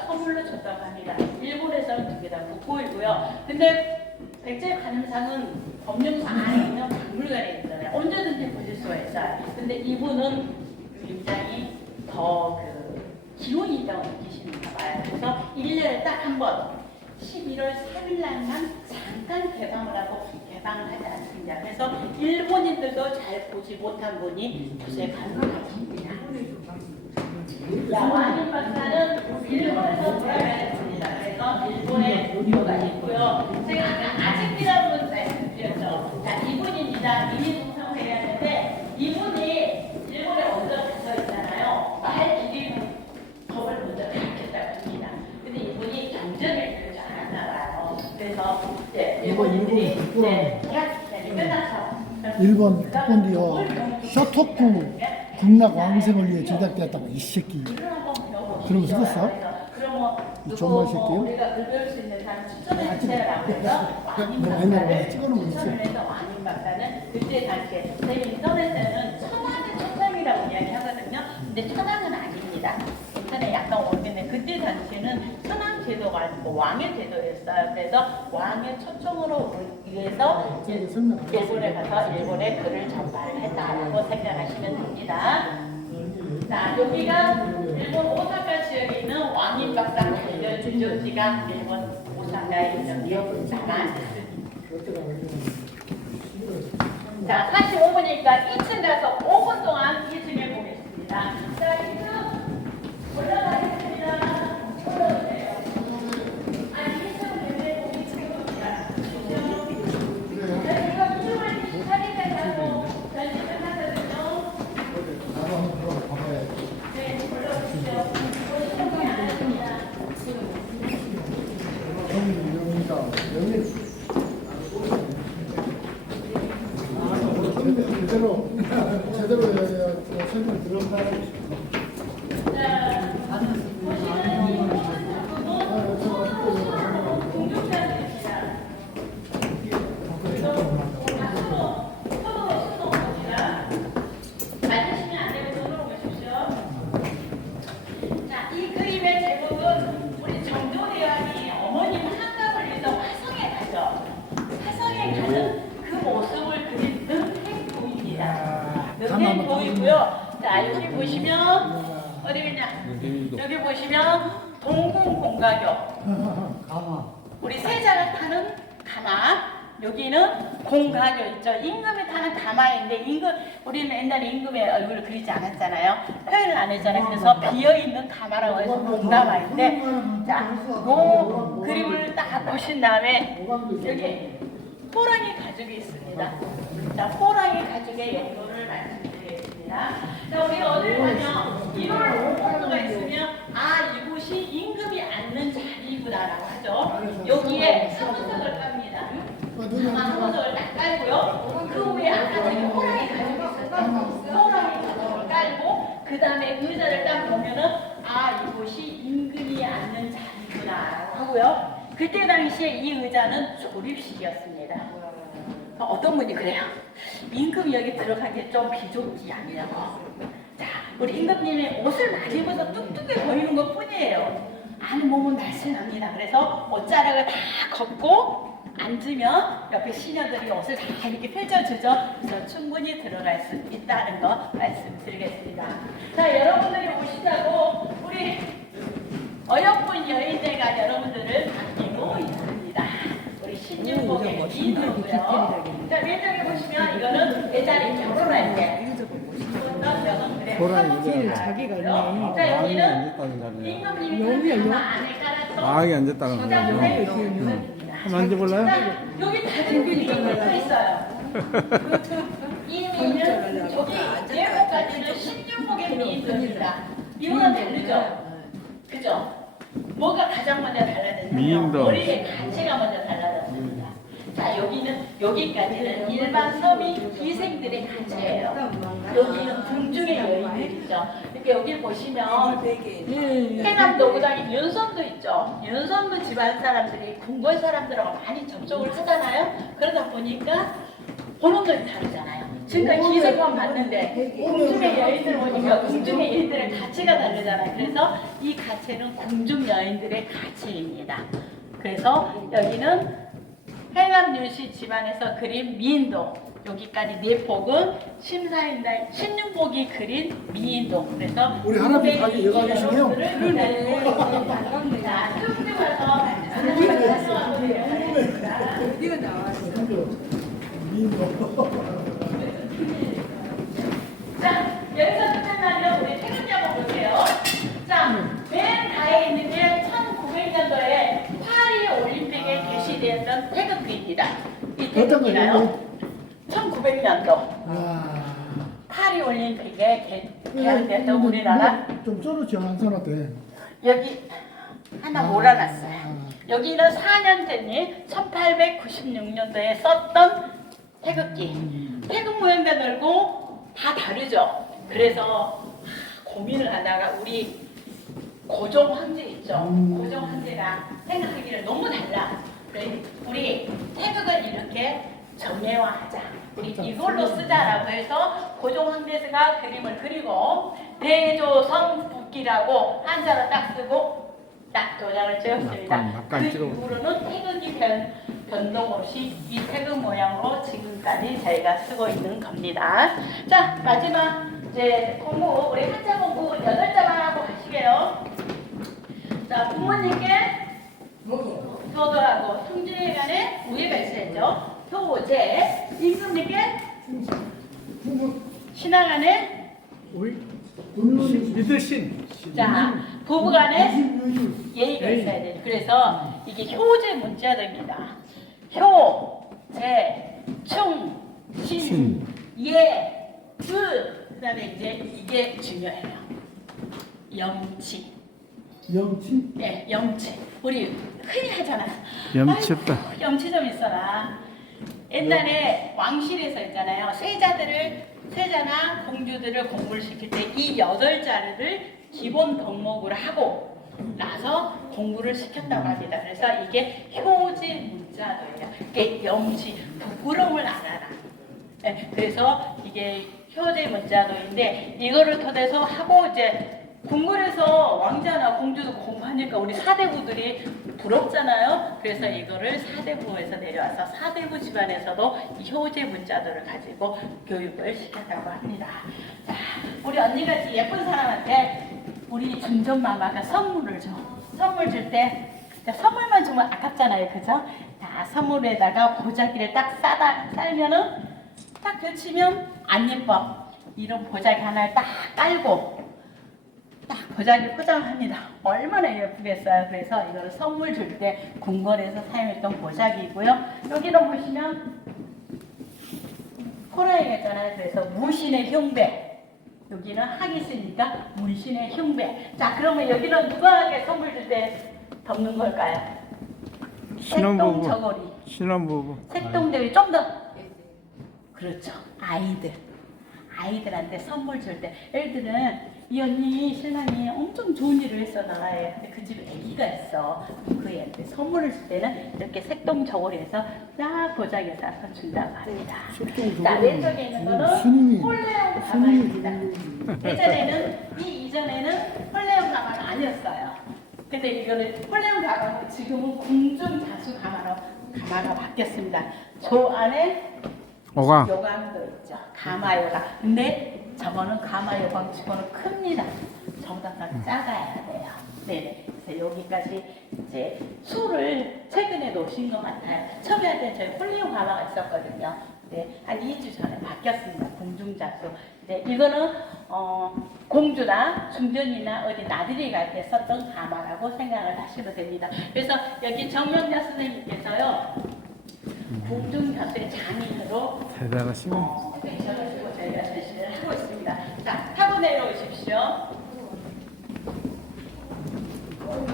선물로 줬다고 합니다. 일본에서는 두 개 다 국보이고요. 근데 백제 가름상은 법령상 안에 있는 박물관에 있잖아요. 언제든지 보실 수가 있어요. 근데 이분은 굉장히 더 기운이 있다고 느끼시는가 봐요. 그래서 1년에 딱 한 번 11월 3일 날만 잠깐 개방을 하고 개방을 하지 않습니다. 그래서 일본인들도 잘 보지 못한 분이 요새 가능합니다. 왕인 박사는 일본에서 돌아가셨습니다. 그래서 일본에 무료가 있고요. 제가 아까 아직이라는 분 말씀드렸죠. 자, 이분입니다. 이민동상을 해야 하는데 이분이 일본에 먼저 가서 있잖아요. 말 기린 법을 먼저 가르쳤다고 합니다. 근데 이분이 경전을 들을 줄 알았나 봐요. 그래서 일본인들이 끝났죠. 일본 국본디어 쇼토쿠 극락 왕생을 위해 제작되었다고 이 새끼. 그러면서 썼어? 이 존말 새끼요? 우리가 배울 수 있는 사람 추천해 주세요라고 해서 옛날에 찍어놓은 거 있지? 추천을 해서 왕인 박사는 그때 당시에 저희 인터넷에는 천황의 초청이라고 이야기하거든요. 근데 천황은 아닙니다. 인터넷 약간 오래됐는데 그때 당시에는 천황 제도가 아니고 왕의 제도였어요. 그래서 왕의 초청으로 위해서 저기 설명 안 일본에 가서 일본의 글을 전파를 했다라고 생각하시면 됩니다. 자, 여기가 일본 오사카 지역에 있는 왕인박사 관련 유적지가 일본 오사카에 있는 미역국사가 자, 45분이니까 2층 가서 5분 동안 2층에 보겠습니다. 자, 2층 올라가겠습니다. 올라오세요. 아니, 2층 굉장히 보기 최고입니다. 자, 이거 2층을 사진을 가고 전시를 하거든요. 네, 올라오십시오. 보시는 분이 안 하십니다. 제대로 설명 들었나? 자, 보시는 이 공중자들입니다. 앉으시면 안 되고 손으로 보십시오. 자, 이 그림의 제목은 우리 정조대왕이 어머님 한강을 위해서 화성에 가죠. 화성에 가는 그 모습을 그린 능행도입니다. 능행도이고요. 자, 여기 보시면 어디냐? 여기 보시면 동궁공가교. 우리 세자가 타는 가마. 여기는 공가교 있죠. 임금이 타는 가마인데 임금 우리는 옛날에 임금의 얼굴을 그리지 않았잖아요. 표현을 안 했잖아요. 그래서 비어 있는 가마라고 해서 공가마인데, 자, 요 그림을 딱 보신 다음에 여기 호랑이 가죽이 있습니다. 자, 호랑이 가죽의 연도를 말씀드리겠습니다. 자, 우리 어딜 가면 1월 5월도가 있으면 아, 이곳이 임금이 앉는 자리구나라고 하죠. 여기에 사문석을 깝니다. 사문석을 딱 깔고요. 그 위에 아까 저기 호랑이 가죽이 있었죠. 호랑이 가죽을 깔고 그 다음에 의자를 딱 보면은 아, 이곳이 임금이 앉는 자리구나라고 하고요. 그때 당시에 이 의자는 조립식이었습니다. 어떤 분이 그래요? 임금이 여기 들어가기에 좀 비좁지 아니냐고. 자, 우리 임금님이 옷을 많이 입어서 뚱뚱해 보이는 것 뿐이에요. 안 몸은 날씬합니다. 그래서 옷자락을 다 걷고 앉으면 옆에 시녀들이 옷을 다 이렇게 펼쳐주죠. 그래서 충분히 들어갈 수 있다는 거 말씀드리겠습니다. 자, 여러분들이 오시자고 우리 어여쁜 여인네가 여러분들을 반기고 있습니다. 우리 신윤복의 민우고요. 자, 왼쪽에 보시면 이거는 예전에 결혼할 때 입었던 여성 그래. 뒤를 자기가 있네. 자, 여기는 임금님이 가마 안에 깔았던 아기 앉았다는 시장을 거죠. 해주는 한번 앉아볼래요? 자, 여기 다진 그림이 붙어 있어요. 이 미인은 저기 네모까지는 신윤복의 미인입니다. 이거는 다르죠? 그죠? 뭐가 가장 먼저 달라졌냐면 미인도. 머리의 가치가 먼저 달라졌습니다. 자, 여기까지는 일반 서민 기생들의 가치예요. 여기는 궁중의 여인들이죠. 이렇게 여기 보시면 해남 노구당에 윤선도 있죠. 윤선도 집안 사람들이 궁궐 사람들하고 많이 접촉을 하잖아요. 그러다 보니까 번호들이 다르잖아요. 지금까지 기생만 봤는데 궁중의 여인들 보니까 궁중의 여인들의 가치가 다르잖아요. 그래서 이 가치는 궁중 여인들의 가치입니다. 그래서 여기는 해남윤씨 집안에서 그린 미인도, 여기까지 네 폭은 심사임당 신윤복이 그린 미인도. 그래서 우리 하나님 가게 여가 계시네요. 자, 쭉 와서 어디가 나와요? 자, 여기서 끝나면 우리 태극기 한번 볼게요. 자, 맨 가에 있는 게 1900년도에 파리 올림픽에 게시되었던 태극기입니다. 이 어떤 태극기가요. 거예요? 1900년도 파리 올림픽에 개항됐던 우리나라 좀 쩔었죠, 한 사람한테. 여기 하나 몰아놨어요. 여기는 4년 전이 1896년도에 썼던 태극기. 태극 모양도 넓고 다 다르죠. 그래서 고민을 하다가 우리 고종 황제 있죠. 고종 황제가 생각하기를 너무 달라. 그래, 우리 태극을 이렇게 정예화하자. 우리 이걸로 쓰자라고 해서 고종 황제가 그림을 그리고 대조선 국기라고 한자로 딱 쓰고 딱 도장을 찍었습니다. 막간 그 찍어. 이후로는 태극이 변동 없이 이 태극 모양으로 지금까지 저희가 쓰고 있는 겁니다. 자, 마지막 이제 공부, 우리 한자 공부 8자만 하고 가시게요. 자, 부모님께 효도하고 성질에 간에 우애가 있어야죠. 효제, 임금님께 신하 간에 믿으신 자, 부부간에 예의가 있어야 돼요. 그래서 이게 효제 문자들입니다. 효, 제, 충, 신, 예, 그다음에 이제 이게 중요해요. 영치. 영치? 네, 영치. 우리 흔히 하잖아요. 염치다. 아이고, 영치 좀 있어라. 옛날에 왕실에서 있잖아요. 세자나 공주들을 공부를 시킬 때 이 8자리를 기본 덕목으로 하고 나서 공부를 시켰다고 합니다. 그래서 이게 효지 문자도예요. 이게 영치, 부끄러움을 알아라. 네, 그래서 이게 효지 문자도인데 이거를 토대서 하고 이제 궁궐에서 왕자나 공주도 공부하니까 우리 사대부들이 부럽잖아요. 그래서 이거를 사대부에서 내려와서 사대부 집안에서도 이 효제 문자도를 가지고 교육을 시켰다고 합니다. 자, 우리 언니같이 예쁜 사람한테 우리 준전마마가 선물을 줘. 선물 줄 때 선물만 주면 아깝잖아요. 그죠? 자, 선물에다가 보자기를 딱 쌀면은 딱 걸치면 안 예뻐. 이런 보자기 하나를 딱 깔고 딱 보자기 포장합니다. 얼마나 예쁘겠어요. 그래서 이거를 선물 줄 때 궁궐에서 사용했던 보자기고요. 여기는 보시면 코라이가 있잖아요. 그래서 무신의 흉배. 여기는 학이 있으니까 문신의 흉배. 자, 그러면 여기는 누구에게 선물 줄 때 덮는 걸까요? 신혼부부. 색동저고리. 신혼부부. 색동대위 좀 더. 그렇죠. 아이들한테 선물 줄 때 애들은 이 언니 신랑이 엄청 좋은 일을 했어 나라에. 근데 그 집에 아기가 있어. 그 애한테 선물을 줄 때는 이렇게 색동저고리에서 딱 보자기에 싸서 준다고 합니다. 자, 왼쪽에 있는 거는 홀레용 가마입니다. 이전에는 홀레용 가마는 아니었어요. 근데 이거는 홀레용 가마고 지금은 궁중자수 가마가 바뀌었습니다. 저 안에 오강. 요강도 있죠. 가마요강. 근데 저거는 가마요강 치고는 큽니다. 저보다 작아야 돼요. 네네. 그래서 여기까지 이제 술을 최근에 놓으신 것 같아요. 처음에 할 때 저희 홀리오 가마가 있었거든요. 네, 한 2주 전에 바뀌었습니다. 궁중자수. 네, 이거는 공주나 중전이나 어디 나들이 갈 때 썼던 가마라고 생각을 하셔도 됩니다. 그래서 여기 정명자 선생님께서요. 궁중자수의 장인으로 대단하시네. 되셔가지고 저희가 전시를 하고 있습니다. 자, 타고 내려오십시오.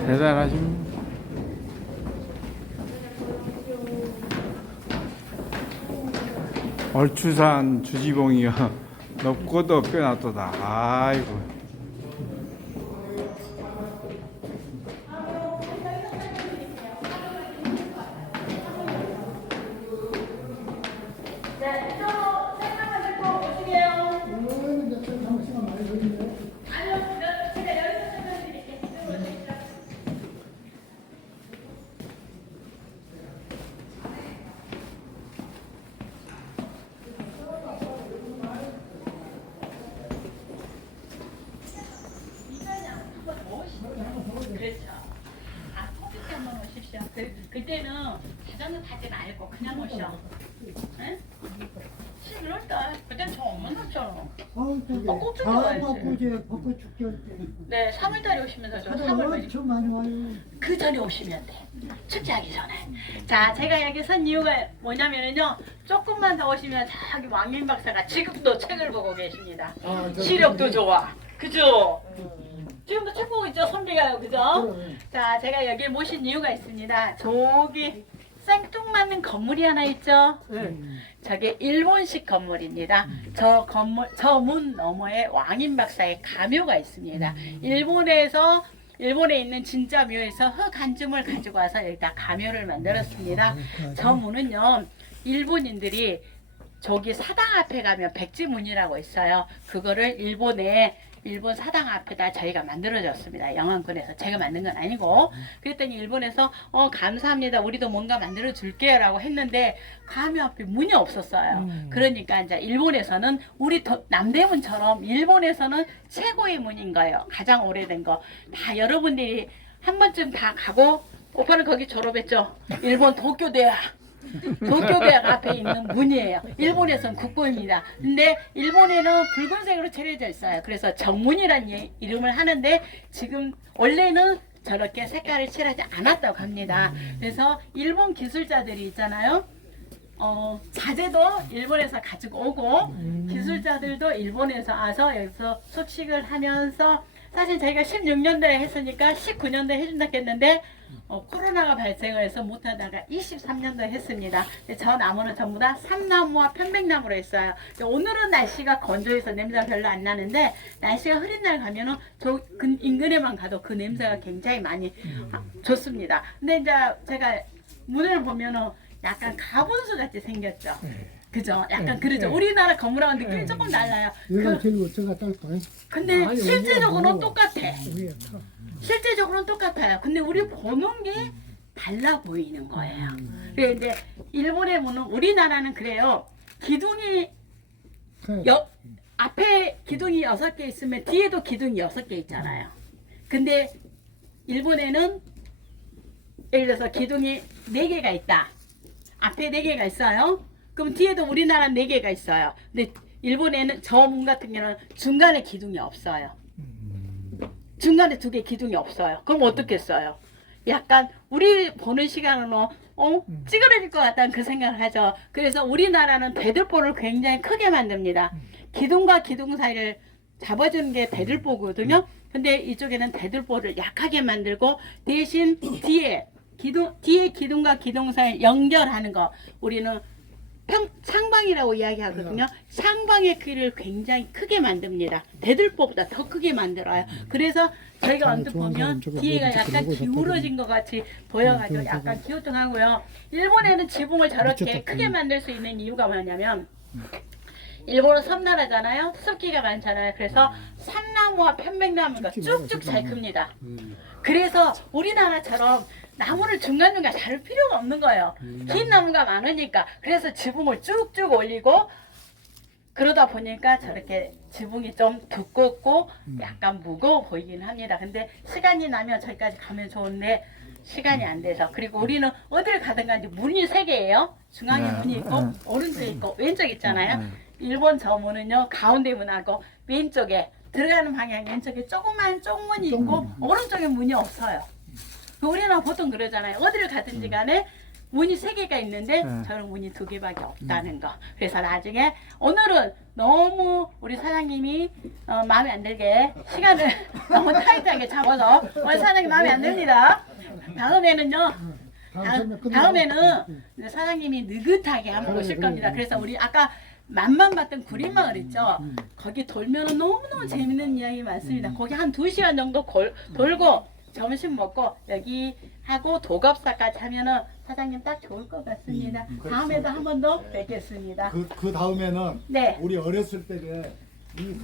대단하십니다. 얼추산 주지봉이여 높고도 빼놨도다. 아이고. 자, 이쪽으로 생각만 듣고 보시게요. 시간 많이 걸리네. 아니요, 제가 여기서 설명드릴게요. 이쪽으로 오십시오. 그렇죠. 아, 소비자 한번 오십시오. 그때는 자전거 타지 말고 그냥 오셔. 응? 11월달. 그때는 저 엄마 났잖아. 아우, 꼭 저기 들어와야지. 바람 이제 벚꽃 축제 할 때. 네, 3월달에 오시면 되죠. 하늘 3월 엄청 많이 와요. 그 전에 오시면 돼. 축제하기 전에. 자, 제가 여기 선 이유가 뭐냐면요. 조금만 더 오시면 저기 왕민 박사가 지금도 책을 보고 계십니다. 시력도 좋아. 그죠? 지금도 책 보고 있죠? 선비가요. 그죠? 자, 제가 여기 모신 이유가 있습니다. 저기 생뚱맞는 건물이 하나 있죠? 저게 일본식 건물입니다. 저 문 너머에 왕인 박사의 가묘가 있습니다. 일본에 있는 진짜 묘에서 흙 한 줌을 가지고 와서 여기다 가묘를 만들었습니다. 저 문은요, 일본인들이 저기 사당 앞에 가면 백지문이라고 있어요. 그거를 일본에 일본 사당 앞에다 저희가 만들어줬습니다. 영안군에서 제가 만든 건 아니고. 그랬더니 일본에서 감사합니다. 우리도 뭔가 만들어 줄게요라고 했는데 감히 앞에 문이 없었어요. 그러니까 이제 일본에서는 우리 남대문처럼 일본에서는 최고의 문인 거예요. 가장 오래된 거. 다 여러분들이 한 번쯤 다 가고 오빠는 거기 졸업했죠. 일본 도쿄대학. 도쿄대학 앞에 있는 문이에요. 일본에서는 국보입니다. 근데 일본에는 붉은색으로 칠해져 있어요. 그래서 정문이라는 이름을 하는데 지금 원래는 저렇게 색깔을 칠하지 않았다고 합니다. 그래서 일본 기술자들이 있잖아요. 자재도 일본에서 가지고 오고 기술자들도 일본에서 와서 여기서 숙식을 하면서 사실 저희가 16년도에 했으니까 19년도에 해준다 했는데 코로나가 발생을 해서 못하다가 23년도에 했습니다. 저 나무는 전부 다 삼나무와 편백나무로 했어요. 오늘은 날씨가 건조해서 냄새가 별로 안 나는데 날씨가 흐린 날 가면은 저 인근에만 가도 그 냄새가 굉장히 많이 좋습니다. 근데 이제 제가 문을 보면은 약간 가분수 같이 생겼죠. 그죠? 약간 그러죠. 우리나라 건물하고 느낌이 조금 달라요. 얘가 제일 저가 딸까? 근데 실제적으로는 똑같아. 실제적으로는 똑같아요. 근데 우리 보는 게 달라 보이는 거예요. 그래 이제 일본에 보는 우리나라는 그래요. 기둥이 앞에 기둥이 6개 있으면 뒤에도 기둥이 6개 있잖아요. 근데 일본에는 예를 들어서 기둥이 4개가 있다. 앞에 4개가 있어요. 그럼 뒤에도 우리나라 4개가 있어요. 근데 일본에는 저 문 같은 경우는 중간에 기둥이 없어요. 중간에 2개 기둥이 없어요. 그럼 어떻게 써요? 약간 우리 보는 시간은 찌그러질 것 같다는 그 생각을 하죠. 그래서 우리나라는 대들보를 굉장히 크게 만듭니다. 기둥과 기둥 사이를 잡아주는 게 대들보거든요. 근데 이쪽에는 대들보를 약하게 만들고 대신 뒤에 기둥과 기둥 사이 연결하는 거 우리는 상방이라고 이야기하거든요. 상방의 길을 굉장히 크게 만듭니다. 대들보보다 더 크게 만들어요. 그래서 저희가 언뜻 보면 뒤에가 약간 기울어진 것 같이 보여가지고 약간 기우뚱하고요. 일본에는 지붕을 저렇게 크게 만들 수 있는 이유가 뭐냐면 일본은 섬나라잖아요. 습기가 많잖아요. 그래서 삼나무와 편백나무가 쭉쭉 잘 큽니다. 그래서 우리나라처럼 나무를 중간중간 자를 필요가 없는 거예요. 긴 나무가 많으니까. 그래서 지붕을 쭉쭉 올리고 그러다 보니까 저렇게 지붕이 좀 두껍고 약간 무거워 보이긴 합니다. 근데 시간이 나면 저기까지 가면 좋은데 시간이 안 돼서. 그리고 우리는 어딜 가든 간에 문이 3개예요. 중앙에 문이 있고 오른쪽에 있고 왼쪽 있잖아요. 일본 저 문은요. 가운데 문하고 왼쪽에 들어가는 방향 왼쪽에 조그만 쪽문이 있고 오른쪽에 문이 없어요. 우리는 보통 그러잖아요. 어디를 가든지 간에 문이 3개가 있는데 저는 문이 2개밖에 없다는 거. 그래서 나중에 오늘은 너무 우리 사장님이 마음에 안 들게 시간을 너무 타이트하게 잡아서 오늘 사장님 마음에 안 듭니다. 다음에는요. 다음에는 사장님이 느긋하게 한번 오실 겁니다. 그래서 우리 아까 맛만 봤던 구리마을 있죠. 거기 돌면은 너무너무 재밌는 이야기 많습니다. 거기 한 2시간 정도 돌고 점심 먹고 여기 하고 도갑사까지 하면은 사장님 딱 좋을 것 같습니다. 다음에도 한 번 더 뵙겠습니다. 그 다음에는 네. 우리 어렸을 때는 이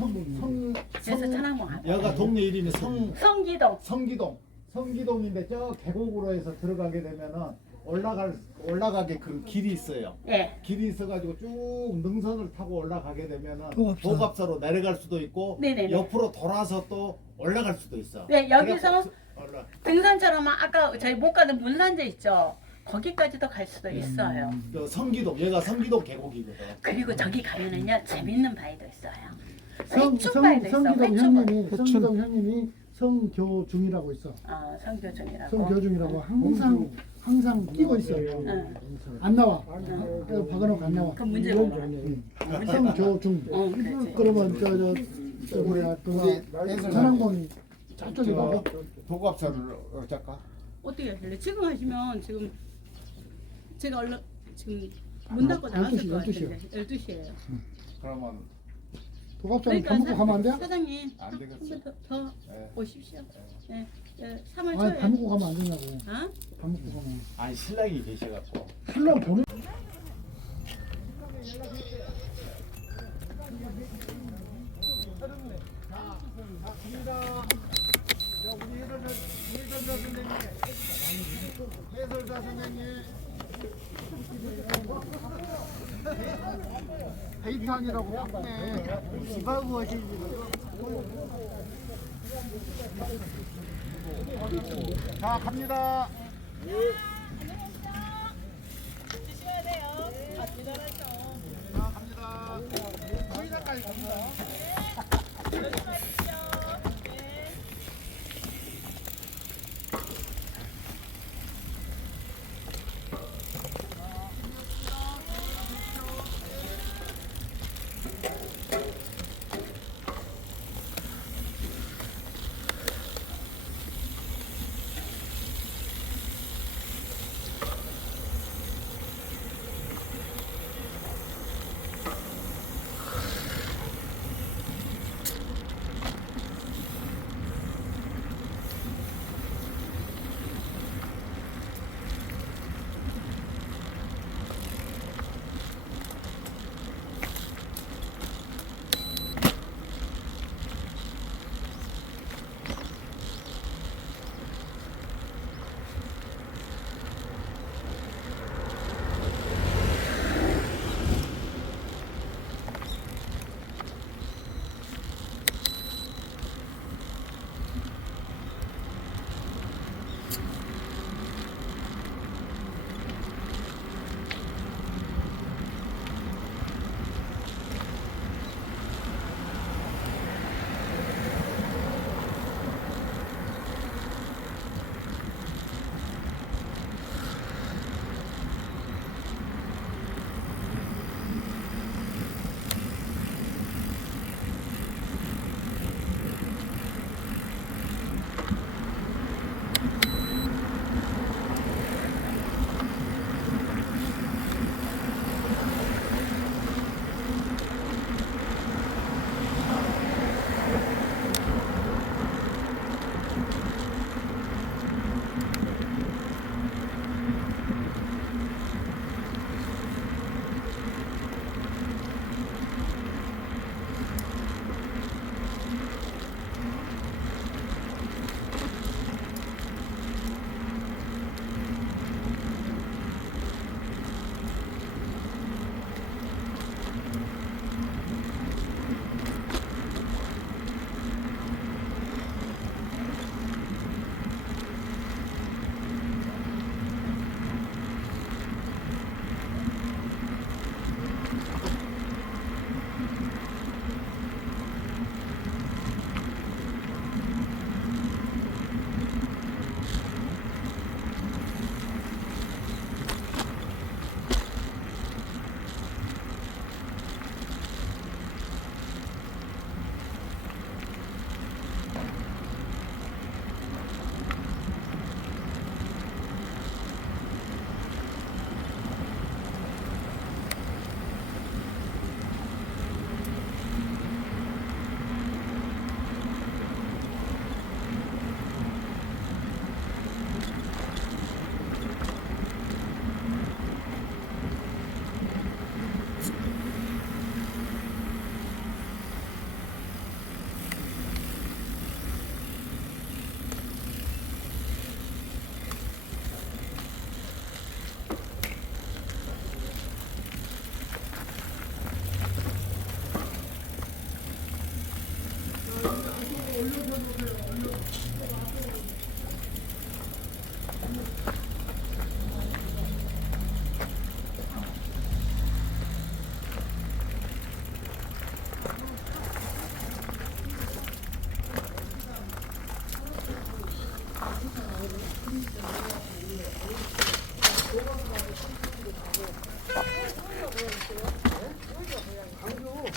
그래서 천왕봉 여가 동네 이름이 성기동. 성기동인데 저 계곡으로 해서 들어가게 되면은 올라가게 그 길이 있어요. 네. 길이 있어가지고 쭉 능선을 타고 올라가게 되면은 도갑사. 도갑사로 내려갈 수도 있고 네네네. 옆으로 돌아서 또 올라갈 수도 있어. 네, 여기서 올라. 등산처럼 아까 저희 못 가던 문산재 있죠. 거기까지도 갈 수도 있어요. 저 성기동 얘가 성기동 계곡이거든. 그리고 저기 가면은요 재밌는 바위도 있어요. 성기동 회충바위도 있어. 형님이 성기동 형님이 성교중이라고 있어. 성교중이라고. 성교중이라고 항상 뛰고 있어요. 안 나와. 그래서 박아놓고 안 나와. 그 문제 뭐야? 성교중. 그렇지. 그러면 저 뭐야 그 천왕봉 저쪽에 봐. 도갑사를 어쩔까? 어떻게 하실래? 지금 하시면 지금 제가 얼른 지금 문 닫고 나갔을 것 12시, 같은데 12시에요. 그러면 도갑사는 밥 먹고 가면 안 돼요? 사장님 안 되겠어. 한 번 더 네. 오십시오. 네. 3월 아니 초에. 밥 먹고 가면 안 되냐고. 어? 밥 먹고 가면. 아니 신랑이 계셔갖고. 신랑 보내. 감사합니다, 선생님. 데이트하느라고 바쁘네. 집하고 오시지. 자, 갑니다. 조심해야 돼요. 아, 대단하죠. 자, 갑니다. 저희까지 갑니다. 조심하십시오.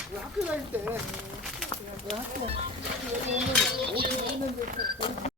네. 학교 다닐 때.